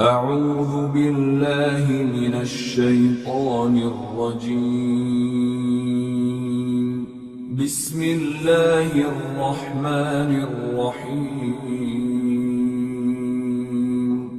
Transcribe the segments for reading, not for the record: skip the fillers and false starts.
أعوذ بالله من الشيطان الرجيم بسم الله الرحمن الرحيم.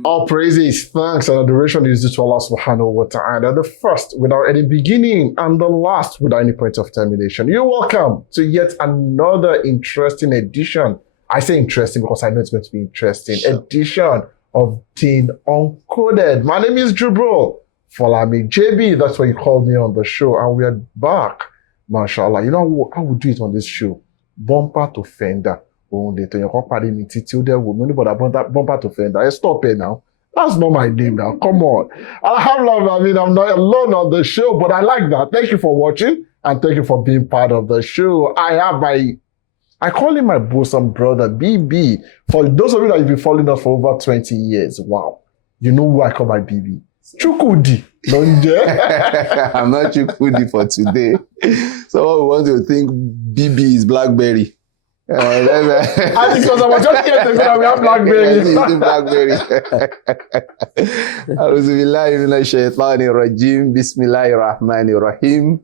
All praises, thanks, and adoration is due to Allah subhanahu wa ta'ala, the first without any beginning and the last without any point of termination. You're welcome to yet another interesting edition. I say interesting because I know it's going to be interesting. Sure. Edition of Deen Uncoded. My name is Jubril. Follow me, JB. That's what you called me on the show, and we are back. MashaAllah. You know how we do it on this show? Bumper to fender. Only to your company, me titi there woman, but about bumper to fender. Stop it now. That's not my name now. Come on. Alhamdulillah, I mean, I'm not alone on the show, but I like that. Thank you for watching and thank you for being part of the show. I call him my bosom brother, BB. For those of you that have been following us for over 20 years, wow. You know who I call my BB? Chukudi. I'm not Chukudi for today. So we want to think BB is Blackberry. And because I was just here to say that we have Blackberry. Blackberry. A'udhu billahi minash shaitanir rajim. Bismillahir rahmanir rahim.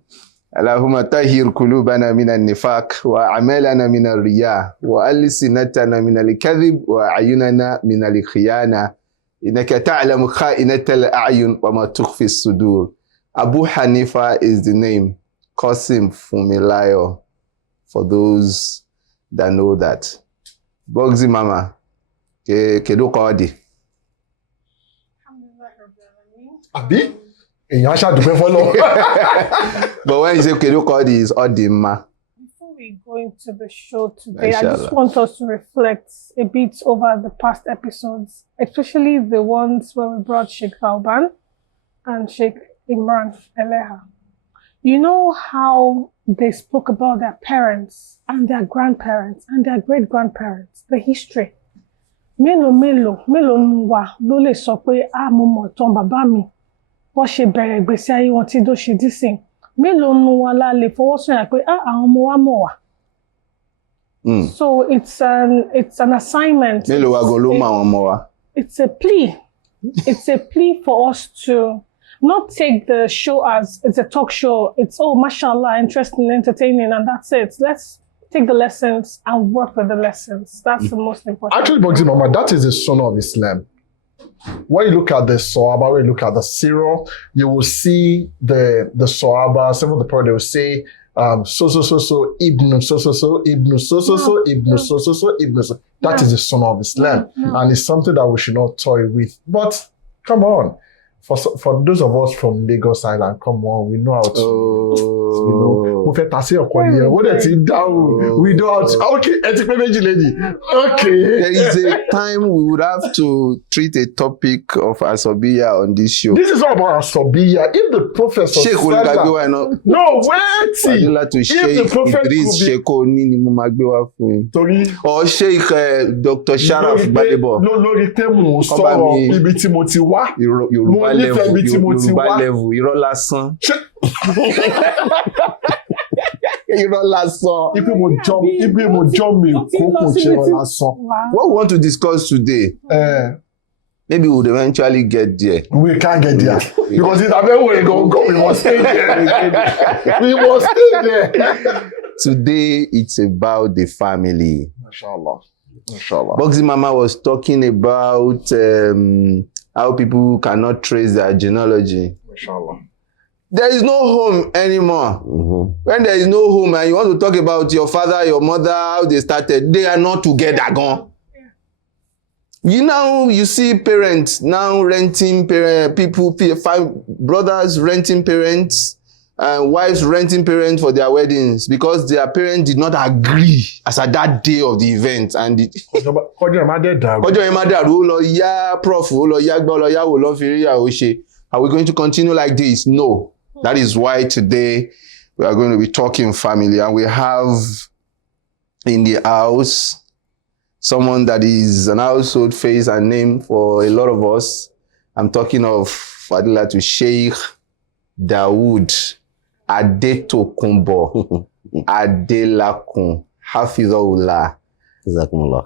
اللهم طهر قلوبنا من النفاق وأعمالنا من الرياء وألسنتنا من الكذب وأعيننا من الخيانة إنك تعلم خائنة الأعين وما تخفي الصدور. Abu Hanifa is the name. Qasim Fumilayo for those that know that. Bogzi Mama. Kedu Qadi. Abi? But when you say Kedu Qadi is Odima. Before we go into the show today, I just want us to reflect a bit over the past episodes, especially the ones where we brought Sheikh Thaoban and Sheikh Imran Eleha. You know how they spoke about their parents and their grandparents and their great-grandparents, the history. Mélòó nu wa ló lè sọ pé mo mọ̀ tán bàbá mi. Wọ́n ṣe bẹ̀rẹ̀ ìgbésí ayé wọn tí dó ṣe dísìn. Mélòó nu wa la lè fọwọ́ sọ̀yà pé àwọn ọmọ wa mọ̀ wá. So it's an assignment. Mélòó wa gan ló mọ àwọn ọmọ wa? It's a plea. It's a plea for us to not take the show as it's a talk show. It's mashallah, interesting, entertaining, and that's it. Let's take the lessons and work with the lessons. That's the most important. Actually, Bogzi Mama, that is the sunnah of Islam. When you look at the Sahaba, when you look at the Sirah, you will see the Sahaba, some of the Prophet, they will say, Ibn Ibn Ibn. That is the sunnah of Islam. And it's something that we should not toy with. But come on. For those of us from Lagos Island, come on, we know how to, we know how to, okay, lady. Okay. There is a time we would have to treat a topic of Asobiya on this show. This is all about Asobiya. If the Prophet Sheikh will no, wait. If the Prophet or Sheikh Dr. Sharaf Badebo. Yorùbá level, irọ́ lásán. Irọ́ lásán. Ibi mo jọ mi kókò ṣe irọ́ lásán. What we want to discuss today, maybe we would eventually get there. We can't get there. Because it's where we go, we must stay there. We must stay there. Today, it's about the family. Mashallah. Bogzi Mama was talking about how people cannot trace their genealogy. Mashallah. There is no home anymore. When there is no home and you want to talk about your father, your mother, how they started, they are not together gone. You see parents now renting brothers renting parents, and wives renting parents for their weddings because their parents did not agree as at that day of the event. And are we going to continue like this? No. That is why today we are going to be talking family, and we have in the house someone that is an household face and name for a lot of us. I'm talking of Fadilatu Sheik Daud Adelakun Adelakun Hafizahullah.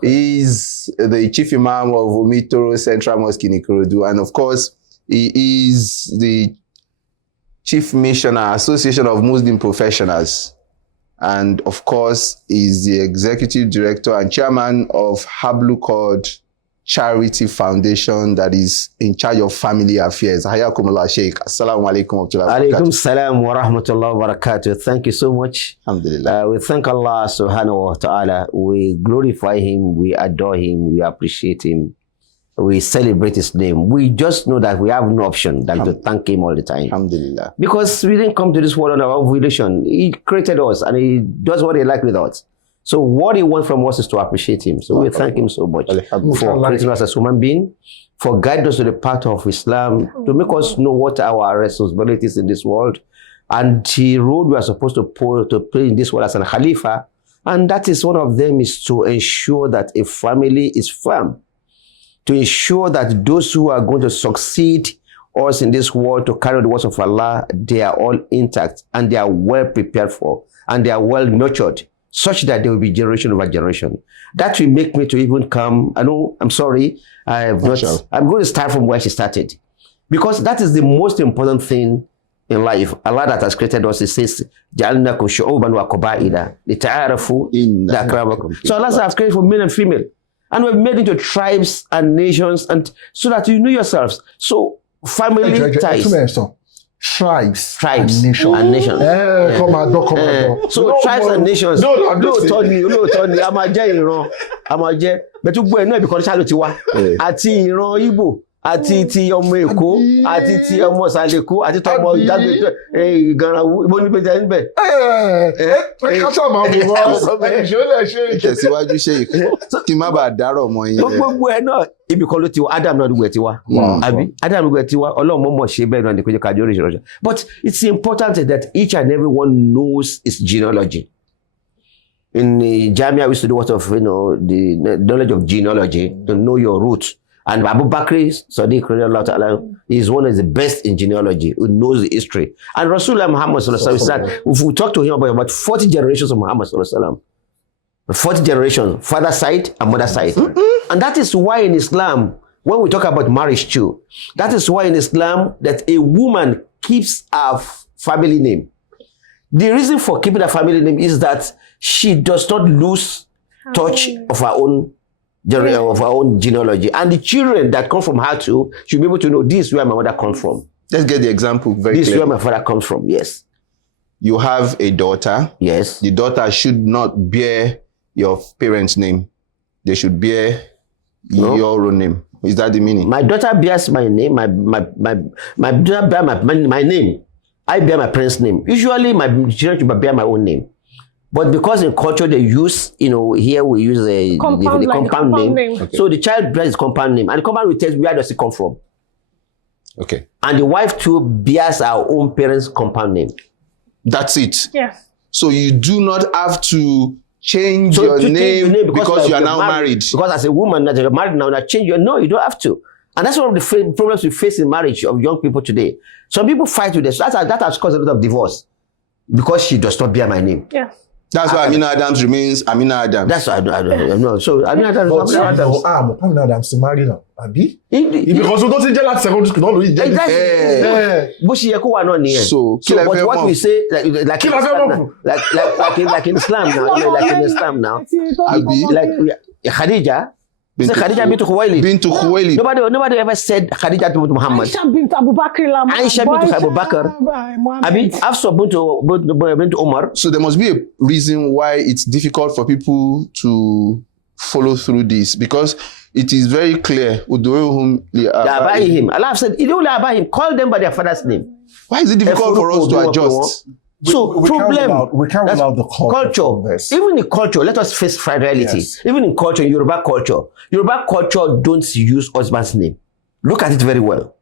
He is the Chief Imam of Omitoro Central Mosque in Ikorodu, and of course, he is the Chief Missioner, Association of Muslim Professionals, and of course, is the Executive Director and Chairman of Hablucod Charity Foundation that is in charge of family affairs. Hayakumullah Sheikh. Assalamu alaikum wa rahmatullahi wa barakatuh. Alaikum salam wa rahmatullahi wa barakatuh. Thank you so much. Alhamdulillah. We thank Allah subhanahu wa ta'ala. We glorify him, we adore him, we appreciate him. We celebrate his name. We just know that we have no option than to thank him all the time. Alhamdulillah. Because we didn't come to this world on our own volition. He created us and he does what he likes with us. So what he wants from us is to appreciate him. So we thank him so much for creating us as human being, for guiding us to the path of Islam, to make us know what our responsibilities in this world, and the role we are supposed to play in this world as an Khalifa. And that is one of them, is to ensure that a family is firm, to ensure that those who are going to succeed us in this world to carry the words of Allah, they are all intact and they are well prepared for, and they are well nurtured, such that there will be generation over generation. That will make me to even come. I'm sorry, I'm going to start from where she started, because that is the most important thing in life. Allah that has created us, it says, جَعَلْنَاكُمْ شُعُوبًا وَقَبَائِلًا لِتَعَارَفُوا إِنَّ أَكْرَمَكُمْ. So Allah has created for male and female, and we've made into tribes and nations, and so that you know yourselves. So family ties. Tribes and nations. Come on. So tribes and nations. No, Tony, I'm a jay. But you go and because Chalotiwa, Ati, Ibo, Ati ti ọmọ Èkó, àti ti ọmọ Sàlẹ̀kó, àti tọmọ Ìdágbé Ìgànrà ìbò níbi jẹ́ níbẹ̀. Kásá máa bò wá ìṣòlẹ̀ Sheikh. Tẹ̀síwájú Sheikh. Kí má bàa dárò mọ́ yín. Gbogbo ẹ̀ náà ibi kan ló ti wá, Adam náà dùgbẹ̀ ti wá. Àbí Adam dùgbẹ̀ ti wá, Ọlọ́run mọ̀ ṣe bẹ́ẹ̀ náà ní kò jẹ́ ká jẹ́ oríṣiríṣi. But it's important that each and everyone knows its genealogy. In the Jamia, we study what of the knowledge of genealogy, to know your roots. And Abu Bakr Sadiq is one of the best in genealogy, who knows the history. And Rasulullah Muhammad said, if we talk to him about 40 generations of Muhammad 40 generations, father side and mother side. And that is why in Islam, when we talk about marriage too, that is why in Islam that a woman keeps her family name. The reason for keeping her family name is that she does not lose touch of her own genealogy, and the children that come from her too should be able to know this is where my mother comes from. Let's get the example very clear. This is where my father comes from. Yes. You have a daughter. Yes. The daughter should not bear your parents' name. They should bear your own name. Is that the meaning? My daughter bears my name. My daughter bears my name. I bear my parents' name. Usually my children should bear my own name. But because in culture they use, here we use the compound name. Okay. So the child bears his compound name, and the compound will tell where does it come from. Okay. And the wife too bears our own parents' compound name. That's it. Yes. So you do not have to change your name because you are now married. Because as a woman that you're married now, change your no, you don't have to. And that's one of the problems we face in marriage of young people today. Some people fight with this. That has caused a lot of divorce because she does not bear my name. Yes. That's why Amina Adams remains Amina Adams. That's why I don't know. So Amina Adams. Amina Adams is married now. Abi? Because we don't say that secondary school. No, but she so but what we say like in Islam now, like in Islam now. Abi? Like Khadija. Khadija bint Khuwailid. Nobody ever said Khadija bint Muhammad. Aisha bint Abu Bakr. Aisha bint Abu Bakr. Abi Hafsa bint Umar. So there must be a reason why it's difficult for people to follow through this, because it is very clear. Allah said, call them by their father's name. Why is it difficult for us to adjust? So we can't rule out the culture. Even in culture, let us face reality. Yes. Even in culture, Yoruba culture don't use husband's name. Look at it very well.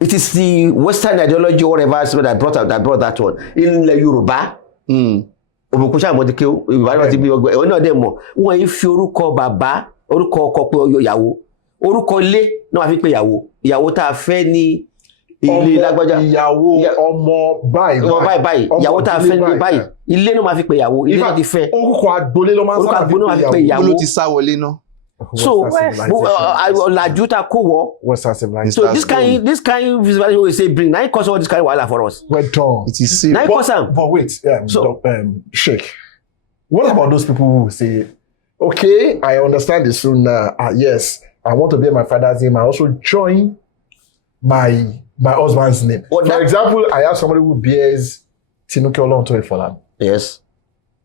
It is the Western ideology or whatever that brought that one. In Yoruba, orúkọ ilé náà fi pé ìyàwó tá a fẹ́ ní ilé lágbájá ìyàwó ọmọ báyìí ìyàwó tá a fẹ́ ní báyìí ilé ló máa fi pè ìyàwó ilé ló ti fẹ́ orúkọ agbolé ló máa ń sábà fi pè ìyàwó ló ti sá wọlé náà. So ọ̀làjú ta kó wọ. So this kind visualization we say bring na cause all this kind wahala for us. Well done. It is serious. But wait, Sheikh, what about those people who say, okay, I understand the sunnah. Yes, I want to bear my father's name. I also join my husband's name. For example, I have somebody who bears Tinuke Olontoye Folam. Yes.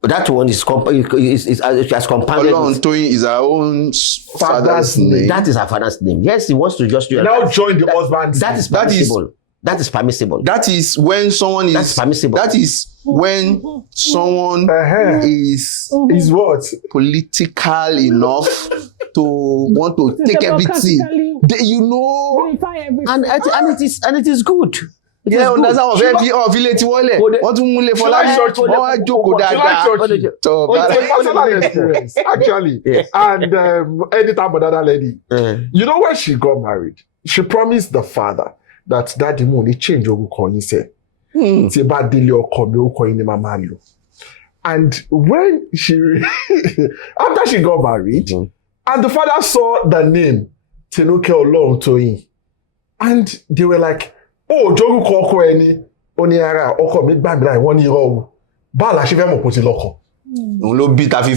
That one is as compounded. Olontoye is our own father's name. That is our father's name. Yes, he wants to just now join the husband's name. That is permissible. That is permissible. That is when someone is. That's permissible. That is when someone is what? Political enough to want to take everything. You know, and it is good. Yeah, understand of every village wọlé. Wọ́n tún múlẹ̀ Fọlá church. Wọ́n wá jókòó dáadáa. It's a personal experience, actually. And anytime with that lady, you know when she got married, she promised the father that daddy mo ní change orúkọ yín sẹ́. Tí bá délé ọkọ mi orúkọ yín ni màá máa lò. And when she after she got married, and the father saw the name Tinuke Olontoye, and they were like, oh, jorúkọ ọkọ ẹni ó ní ara ọkọ mi gbà mí láì wọ́n ní irọ́ o báwo la ṣe fẹ́ mọ̀ kó ti lọ́kọ. Òun ló bí ta fi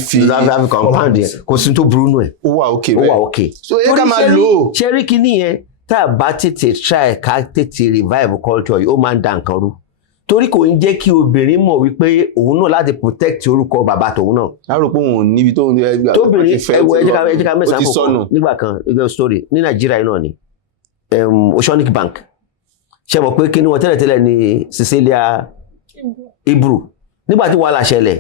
compound yẹn kò sí tó burú nù ẹ̀. Ó wà okay. So ẹ ká máa lò ó. Ṣẹ́rí kìíní yẹn tá a bá tètè try ká tètè revive culture yìí ó máa ń da nǹkan rú. Torí kò ń jẹ́ kí obìnrin mọ̀ wípé òun náà láti protect orúkọ bàbá tòun náà. A rò pé òun níbi tó ń gbà. Tóbìnrin ẹ̀wọ̀ ẹ̀jẹ̀ ká mẹ́sàn-án kọ̀ọ̀kan nígbà kan ẹgbẹ́ story ní Nàìjíríà náà ni Oceanic Bank. Ṣé mọ̀ pé kí ni wọ́n tẹ́lẹ̀tẹ́lẹ̀ ní Cecilia Ibru nígbà tí wàhálà ṣẹlẹ̀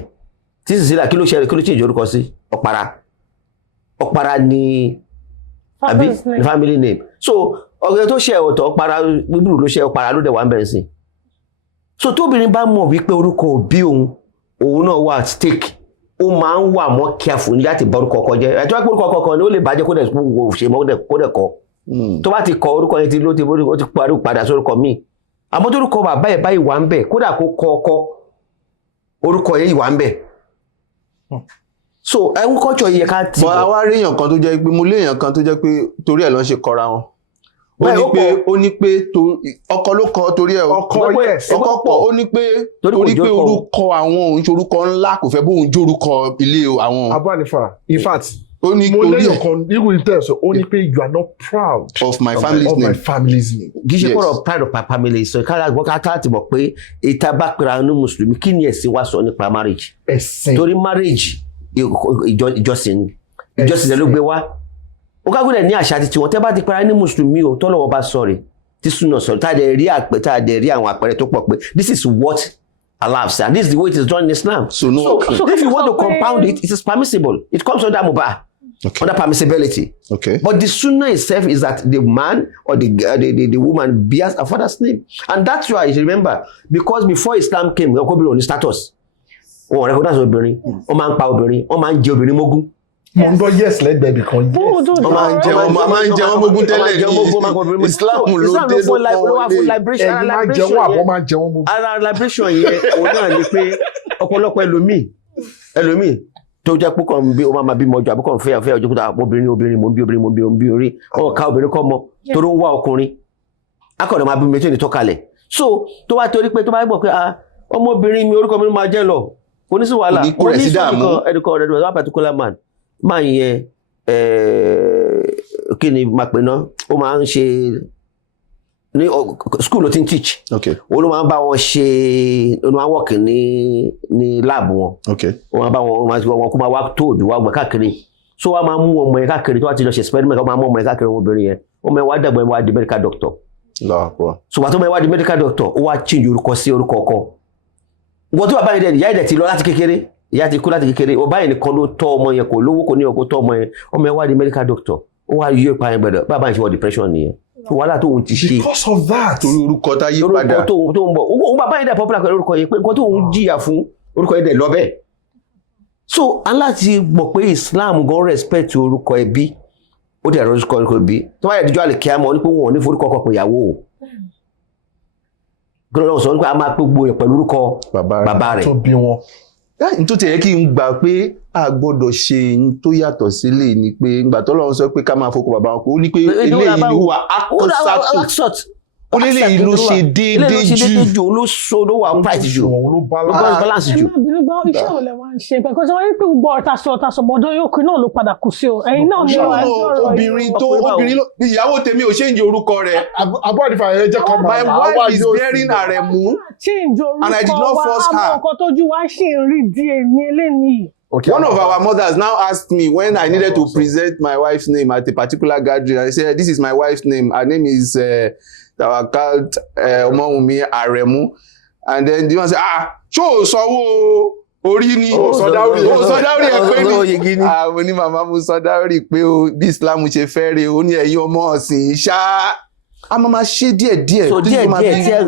tí Cecilia kí ló change orúkọ sí Ọ̀para ní àbí family name. So ọ̀gẹ̀ tó ṣe ọ̀tọ̀ Ọ̀para Ibru ló ṣe Ọ̀para ló dẹ̀ wà ń bẹ̀rẹ̀ sí. So tóbìnrin bá mọ̀ wípé orúkọ òbí òun náà wà at stake ó máa ń wà more careful ní láti bá orúkọ ọkọ jẹ́ ẹ̀tọ́ pé orúkọ ọkọ kan ni ó lè bàjẹ́ kó dẹ̀ ṣe mọ́ kó dẹ̀ kọ́. Tó bá ti kọ orúkọ yẹn ó ti parí padà sórúkọ míì àmọ́ tó orúkọ bàbá ẹ̀ báyìí wà ń bẹ̀ kódà kó kọ ọkọ orúkọ yẹn wà ń bẹ̀. So ẹ̀hún kọ́jọ yẹ ká ti. Bọ̀ àwa rí èèyàn kan tó jẹ́ pé mo lé èèyàn kan tó jẹ́ pé torí ẹ̀ ló ń ṣe kọra wọn. Ó ní pé ọkọ ló kọ torí ẹ̀ ọkọ pọ̀ ó ní pé torí pé orúkọ àwọn òun ṣe orúkọ ńlá kò fẹ́ bóun jórúkọ ilé àwọn. Abánífà in fact ó ní mo lẹ́yìn kan irú intense ó ní pé you are not proud of my family's name. Kì í ṣe kọ́rọ̀ pride of my family so ká ti mọ̀ pé ìta bá pera ní mùsùlùmí kí ni ẹ̀sìn wa sọ nípa marriage. Torí marriage ìjọsìn ló gbé wá. Ó ká gbọ́dọ̀ ní àṣà àti tiwọn tẹ́ bá ti pera ní mùsùlùmí o tọ́lọ́wọ́ bá sọ rẹ̀ tí súnà sọ tá a dẹ̀ rí àwọn àpẹẹrẹ tó pọ̀ pé this is what Allah has said and this is the way it is done in Islam. So if you want to compound it is permissible. It comes under mubah. Okay. Under permissibility. Okay. But the sunnah itself is that the man or the woman bears a father's name. And that's why you remember, because before Islam came, we were on the status. Oh, recognize obìnrin. Ó máa ń pa obìnrin. Ó máa ń jẹ obìnrin mógún. Mo yes let there become. Ó máa ń jẹ wọ́n mógún tẹ́lẹ̀ ní Islam ló dé lọ́pọ̀ liberation. Ara liberation yẹn òun náà ni pé ọ̀pọ̀lọpọ̀ ẹlòmíì tó jẹ́ púpọ̀ bí o máa bí mọ́jọ́ àbúkọ̀ fẹ́ ọjọ́ kúta obìnrin mo ń bí orí ọ̀ká obìnrin kọ́ mọ́ tó ló ń wá ọkùnrin akọ̀dọ̀ máa bí mi tó ní tọ́kalẹ̀. So tó wá torí pé tó bá gbọ́ pé ọmọbìnrin mi orúkọ mi máa jẹ́ lọ oníṣẹ́ wàhálà ẹnìkan ọ̀rẹ́dùn one particular man máa yẹn kí ni máa pè náà ó máa ń ṣe ní school ló ti ń teach. Ó ló máa ń bá wọn ṣe ó máa ń work ní lab wọn. Ó máa bá wọn kó máa wá tóòdù wá gbẹ káàkiri. So wá máa mú ọmọ yẹn káàkiri tó wá ti lọ ṣe experiment ó máa mú ọmọ yẹn káàkiri ọmọbìnrin yẹn ọmọ yẹn wá dàgbà wá di medical doctor. So wà tó ọmọ yẹn wá di medical doctor ó wá change orúkọ sí orúkọ ọkọ. Wọ́n tó bàbá yẹn dẹ̀ ìyá ìdẹ̀ ti lọ láti kékeré ìyá ti kú láti kékeré ọba yẹn nìkan ló tọ́ ọmọ yẹn kò lówó kò ní ọkọ tọ́ ọmọ yẹn wá di medical doctor ó wá yọ ipa yẹn gbẹdọ̀ bàbá yẹn ṣe wọ depression nìyẹn. Wàhálà tó ń ti ṣe because of that torí orúkọ tá yí padà tó ń bọ̀ ó bàbá yẹn dẹ̀ popular pẹ̀lú orúkọ yẹn pé nǹkan tó ń jìyà fún orúkọ yẹn dẹ̀ lọ bẹ́ẹ̀. So aláti mọ̀ pé Islam gan respect orúkọ ẹbí ó dẹ̀ orúkọ ẹbí tó bá yẹ díjọ́ àlè kí á mọ̀ ní pé wọn ò ní forúkọ ọkọ pé ìyàwó o gbọ́dọ̀ sọ nípa a máa gbogbo ẹ̀ pẹ̀lú orúkọ bàbá rẹ̀ tó bí wọn. tó tẹ̀yẹ kí n gbà pé a gbọ́dọ̀ ṣe n tó yàtọ̀ sílé ni pé ìgbà tọ́lọ́run sọ pé ká máa fọkọ bàbá wọn kó ní pé eléyìí ni wà akọ́sàtò ó lélẹ̀ yìí ló ṣe déédéé jù ló so ló wà price jù ló balance jù. ẹ má bínú gbọ́ iṣẹ́ ò lè wá ń ṣe because wọ́n rí pé gbogbo ọ̀tá bọ́dọ̀ yóò kí náà ló padà kù sí o ẹ̀yin náà ní wàá jọ̀rọ̀ obìnrin ìyàwó tèmi ò ṣéǹjì orúkọ rẹ̀. abọ́ àdìfà ẹ̀ jẹ́ kọ́ my wife is bearing Aremu and I did not force her. àwọn nǹkan tójú wa ṣì ń rí díẹ̀ ní eléyìí. Okay, one of our mothers now asked me when I needed to present my wife's name at a particular gathering. I said, "This is my wife's name. Her name is Tawakalt Omowumi Aremu." And then the one said, "Ṣó sanwó orí ni sọdáwìrì ẹ pé ní àwọn ní màmá mu sọdáwìrì pé o bí Islam ṣe fẹ́ rè o ní ẹ̀yin ọmọ ọ̀sìn ṣá a máa ṣe díẹ̀díẹ̀ so díẹ̀díẹ̀ tí ẹ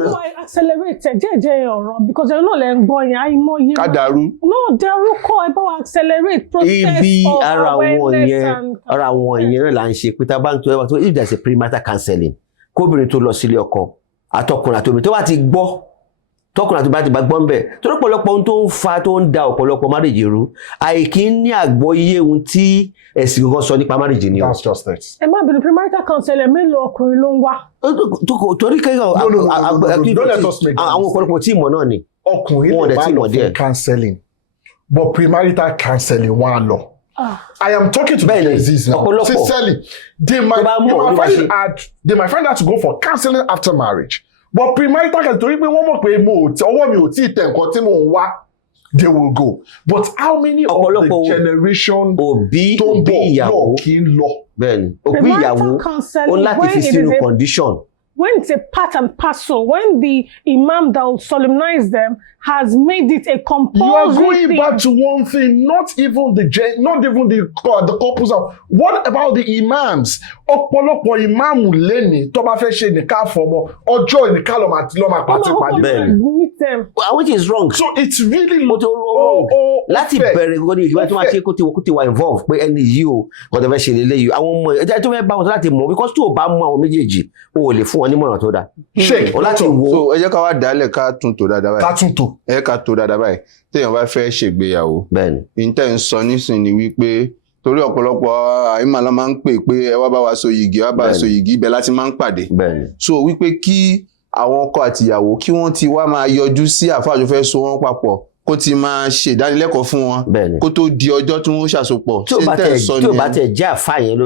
accelerate díẹ̀díẹ̀ ọ̀rọ̀ because ẹ̀yin náà lẹ ń gbọ́ yẹn àìmọye kádàrú náà dárúkọ ẹ bá wa accelerate process ibi of ara awareness wọn yẹn náà là ń ṣe pété bá ń tó ẹ bá tó if there is a premarital counseling kóbìnrin tó lọ sílé ọkọ àtọkùnrin àtòbí tó bá ti gbọ́ tọkùnrin àti bá ti bá gbọ́ ń bẹ̀ torí ọ̀pọ̀lọpọ̀ ohun tó ń fa tó ń da ọ̀pọ̀lọpọ̀ marriage rú àìkí ní àgbọ́yé ohun tí ẹ̀sìn gangan sọ nípa marriage ni o. That's just it. ẹ má bínú premarital counselor mélòó ọkùnrin ló ń wá. torí kéèyàn don't let us make àwọn ọ̀pọ̀lọpọ̀ tí ìmọ̀ náà ni. ọkùnrin lè bá lọ fún counseling but premarital counseling wọn á lọ. I am talking to the disease now. Sincerely, they might find out to go for counseling after marriage. But premarital can torí pé wọ́n mọ̀ pé ọwọ́ mi ò tí ì tẹ̀ nǹkan tí mò ń wá, they will go. But how many of the generation tó ń bọ̀ náà kì í lọ? Bẹ́ẹ̀ni, òbí ìyàwó ó láti fi sínú condition. When it's a part and parcel, when the imam that will solemnize them has made it a compulsory you are going thing. Back to one thing, not even the couples of. What about the imams? Ọ̀pọ̀lọpọ̀ imam lẹ́ni tó bá fẹ́ ṣe nìkan fọmọ ọjọ́ nìkan ló máa pàtí pàdé. Which is wrong. So it's really wrong. Láti bẹ̀rẹ̀ gbogbo ní ìgbà tí wọ́n ṣe kó ti wà involved pé ẹni yìí o kò tẹ̀ fẹ́ ṣe lélẹ̀ yìí àwọn ọmọ ẹ̀jẹ̀ tó fẹ́ bá wọn láti mọ̀ because tó o bá mú àwọn méjèèjì o ò lè fún wọn nímọ̀ràn tó dáa. Sheikh láti wo. So ẹ jẹ́ ká wá dálẹ̀ ká tún tò dáadáa báyìí. Ká tún tò. Ká tó dáadáa báyìí téèyàn bá fẹ́ ṣègbéyàwó. Bẹ́ẹ̀ni. Ìtẹ́ ń sọ nísìnyí wípé torí ọ̀pọ̀lọpọ̀ àìmọ̀ máa ń pè pé ẹ wá bá wa so yìgì wá bá wa so yìgì ibẹ̀ láti máa ń pàdé. Bẹ́ẹ̀ni. So wípé kí àwọn ọkọ àtìyàwó kí wọ́n ti wá máa yọjú sí àfáà tó fẹ́ so wọ́n papọ̀ kó ti máa ṣe ìdánilẹ́kọ̀ọ́ fún wọn. Bẹ́ẹ̀ni. Kó tó di ọjọ́ tí wọ́n ṣàsopọ̀. Tí ó bá tẹ̀ jẹ́ àfáà yẹn ló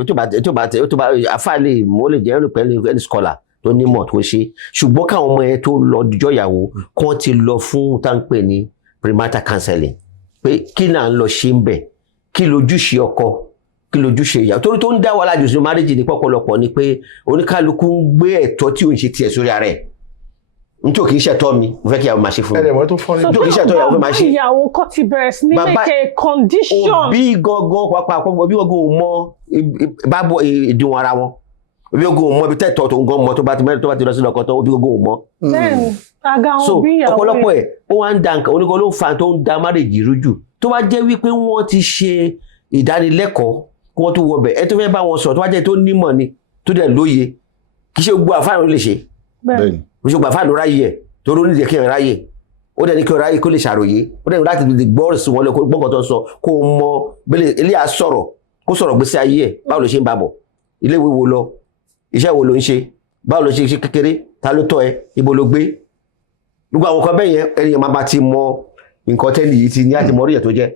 àfáà lè mọ́ lè jẹ́ pẹ̀lú any scholar tó nímọ̀ tó ṣe ṣùgbọ́n káwọn ọmọ yẹn tó lọ dijọ́ ìyàwó kán ti lọ fún táǹpẹ̀ ní premarital counseling pé kí náà ń lọ ṣe ń bẹ̀ kí lójúṣe ọkọ kí lójúṣe ìyàwó torí tó ń dá wàhálà jù sínú marriage ní pọ̀pọ̀lọpọ̀ ni pé oníkálukú ń gbé ẹ̀tọ́ tí ò ń ṣe tiẹ̀ sórí ara ẹ̀ nítorí kì í ṣẹ̀tọ́ mi mo fẹ́ kí ìyàwó máa ṣe fún mi nítorí kì í ṣẹ̀tọ́ ìyàwó fẹ́ máa ṣe. ìyàwó kọ́ ti bẹ̀rẹ̀ sí ní make a condition. òbí gangan pàápàá bí gangan ò mọ bábọ̀ ìdíwọ̀n ara wọn òbí gangan ò mọ ibi tẹ́tọ̀ tó ń gan mọ tó bá ti lọ sí lọ́kọ̀ tán òbí gangan ò mọ. bẹ́ẹ̀ni àga àwọn òbí ìyàwó so ọ̀pọ̀lọpọ̀ ẹ̀ ó wá ń da nǹkan oníkan ló ń fa tó ń da marriage rújù tó bá jẹ́ wípé wọ́n ti ṣe ìdánilẹ́kọ̀ọ́ kí wọ́n tó wọ bẹ̀ ẹ tó fẹ́ bá wọn sọ tó bá jẹ́ tó nímọ̀ ni tó dẹ̀ lóye kì í ṣe gbogbo àfáà ló lè ṣe kì í ṣe gbogbo àfáà ló ráyè ẹ̀ tó ló nídìí kí ẹ̀ ráyè ó dẹ̀ ní kí ẹ̀ ráyè kó lè ṣàròyé ó dẹ̀ ní láti gbọ́ sí wọn lọ kó gbọ́ngàn tó ń sọ kó mọ ilé à sọ̀rọ̀ kó sọ̀rọ̀ gbèsè ayé ẹ̀ báwo ló ṣe ń bàbọ̀ ilé ìwé wo lọ iṣẹ́ wo ló ń ṣe báwo ló ṣe kékeré ta ló tọ́ ẹ ibo ló gbé gbogbo àwọn kan bẹ́ẹ̀ yẹn ẹnìyàn máa ti mọ nǹkan tẹ́lẹ̀ yìí ti ní àti mọ orí ẹ̀ tó jẹ́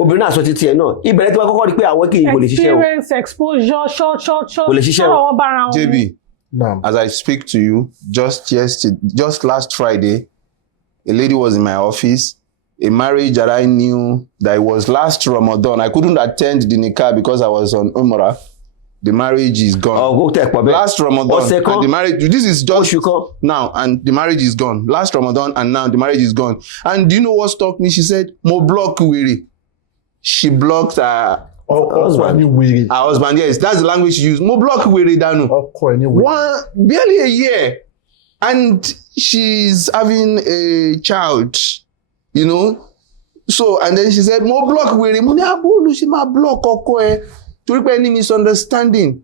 obìnrin náà sọ ti tiẹ̀ náà ìbẹ̀rẹ̀ tí wọ́n kọ́kọ́ rí pé àwọn kì í kò lè ṣiṣẹ́ o experience exposure short kò lè ṣiṣẹ́ o JB as I speak to you just last Friday a lady was in my office a marriage that I knew that it was last Ramadan I couldn't attend the nikah because I was on Umrah. The marriage is gone. Last Ramadan and the marriage. This is just now, and the marriage is gone. Last Ramadan and now the marriage is gone. And do you know what stopped me? She said, "Mo block Wiri." She blocked her husband. Her husband, yes, that's the language she used. Mo block Wiri Danu. Barely a year, and she's having a child. You know, so and then she said, "Mo block Wiri." Mo ní abolu she ma block ọkọ ẹ. Torí pé any misunderstanding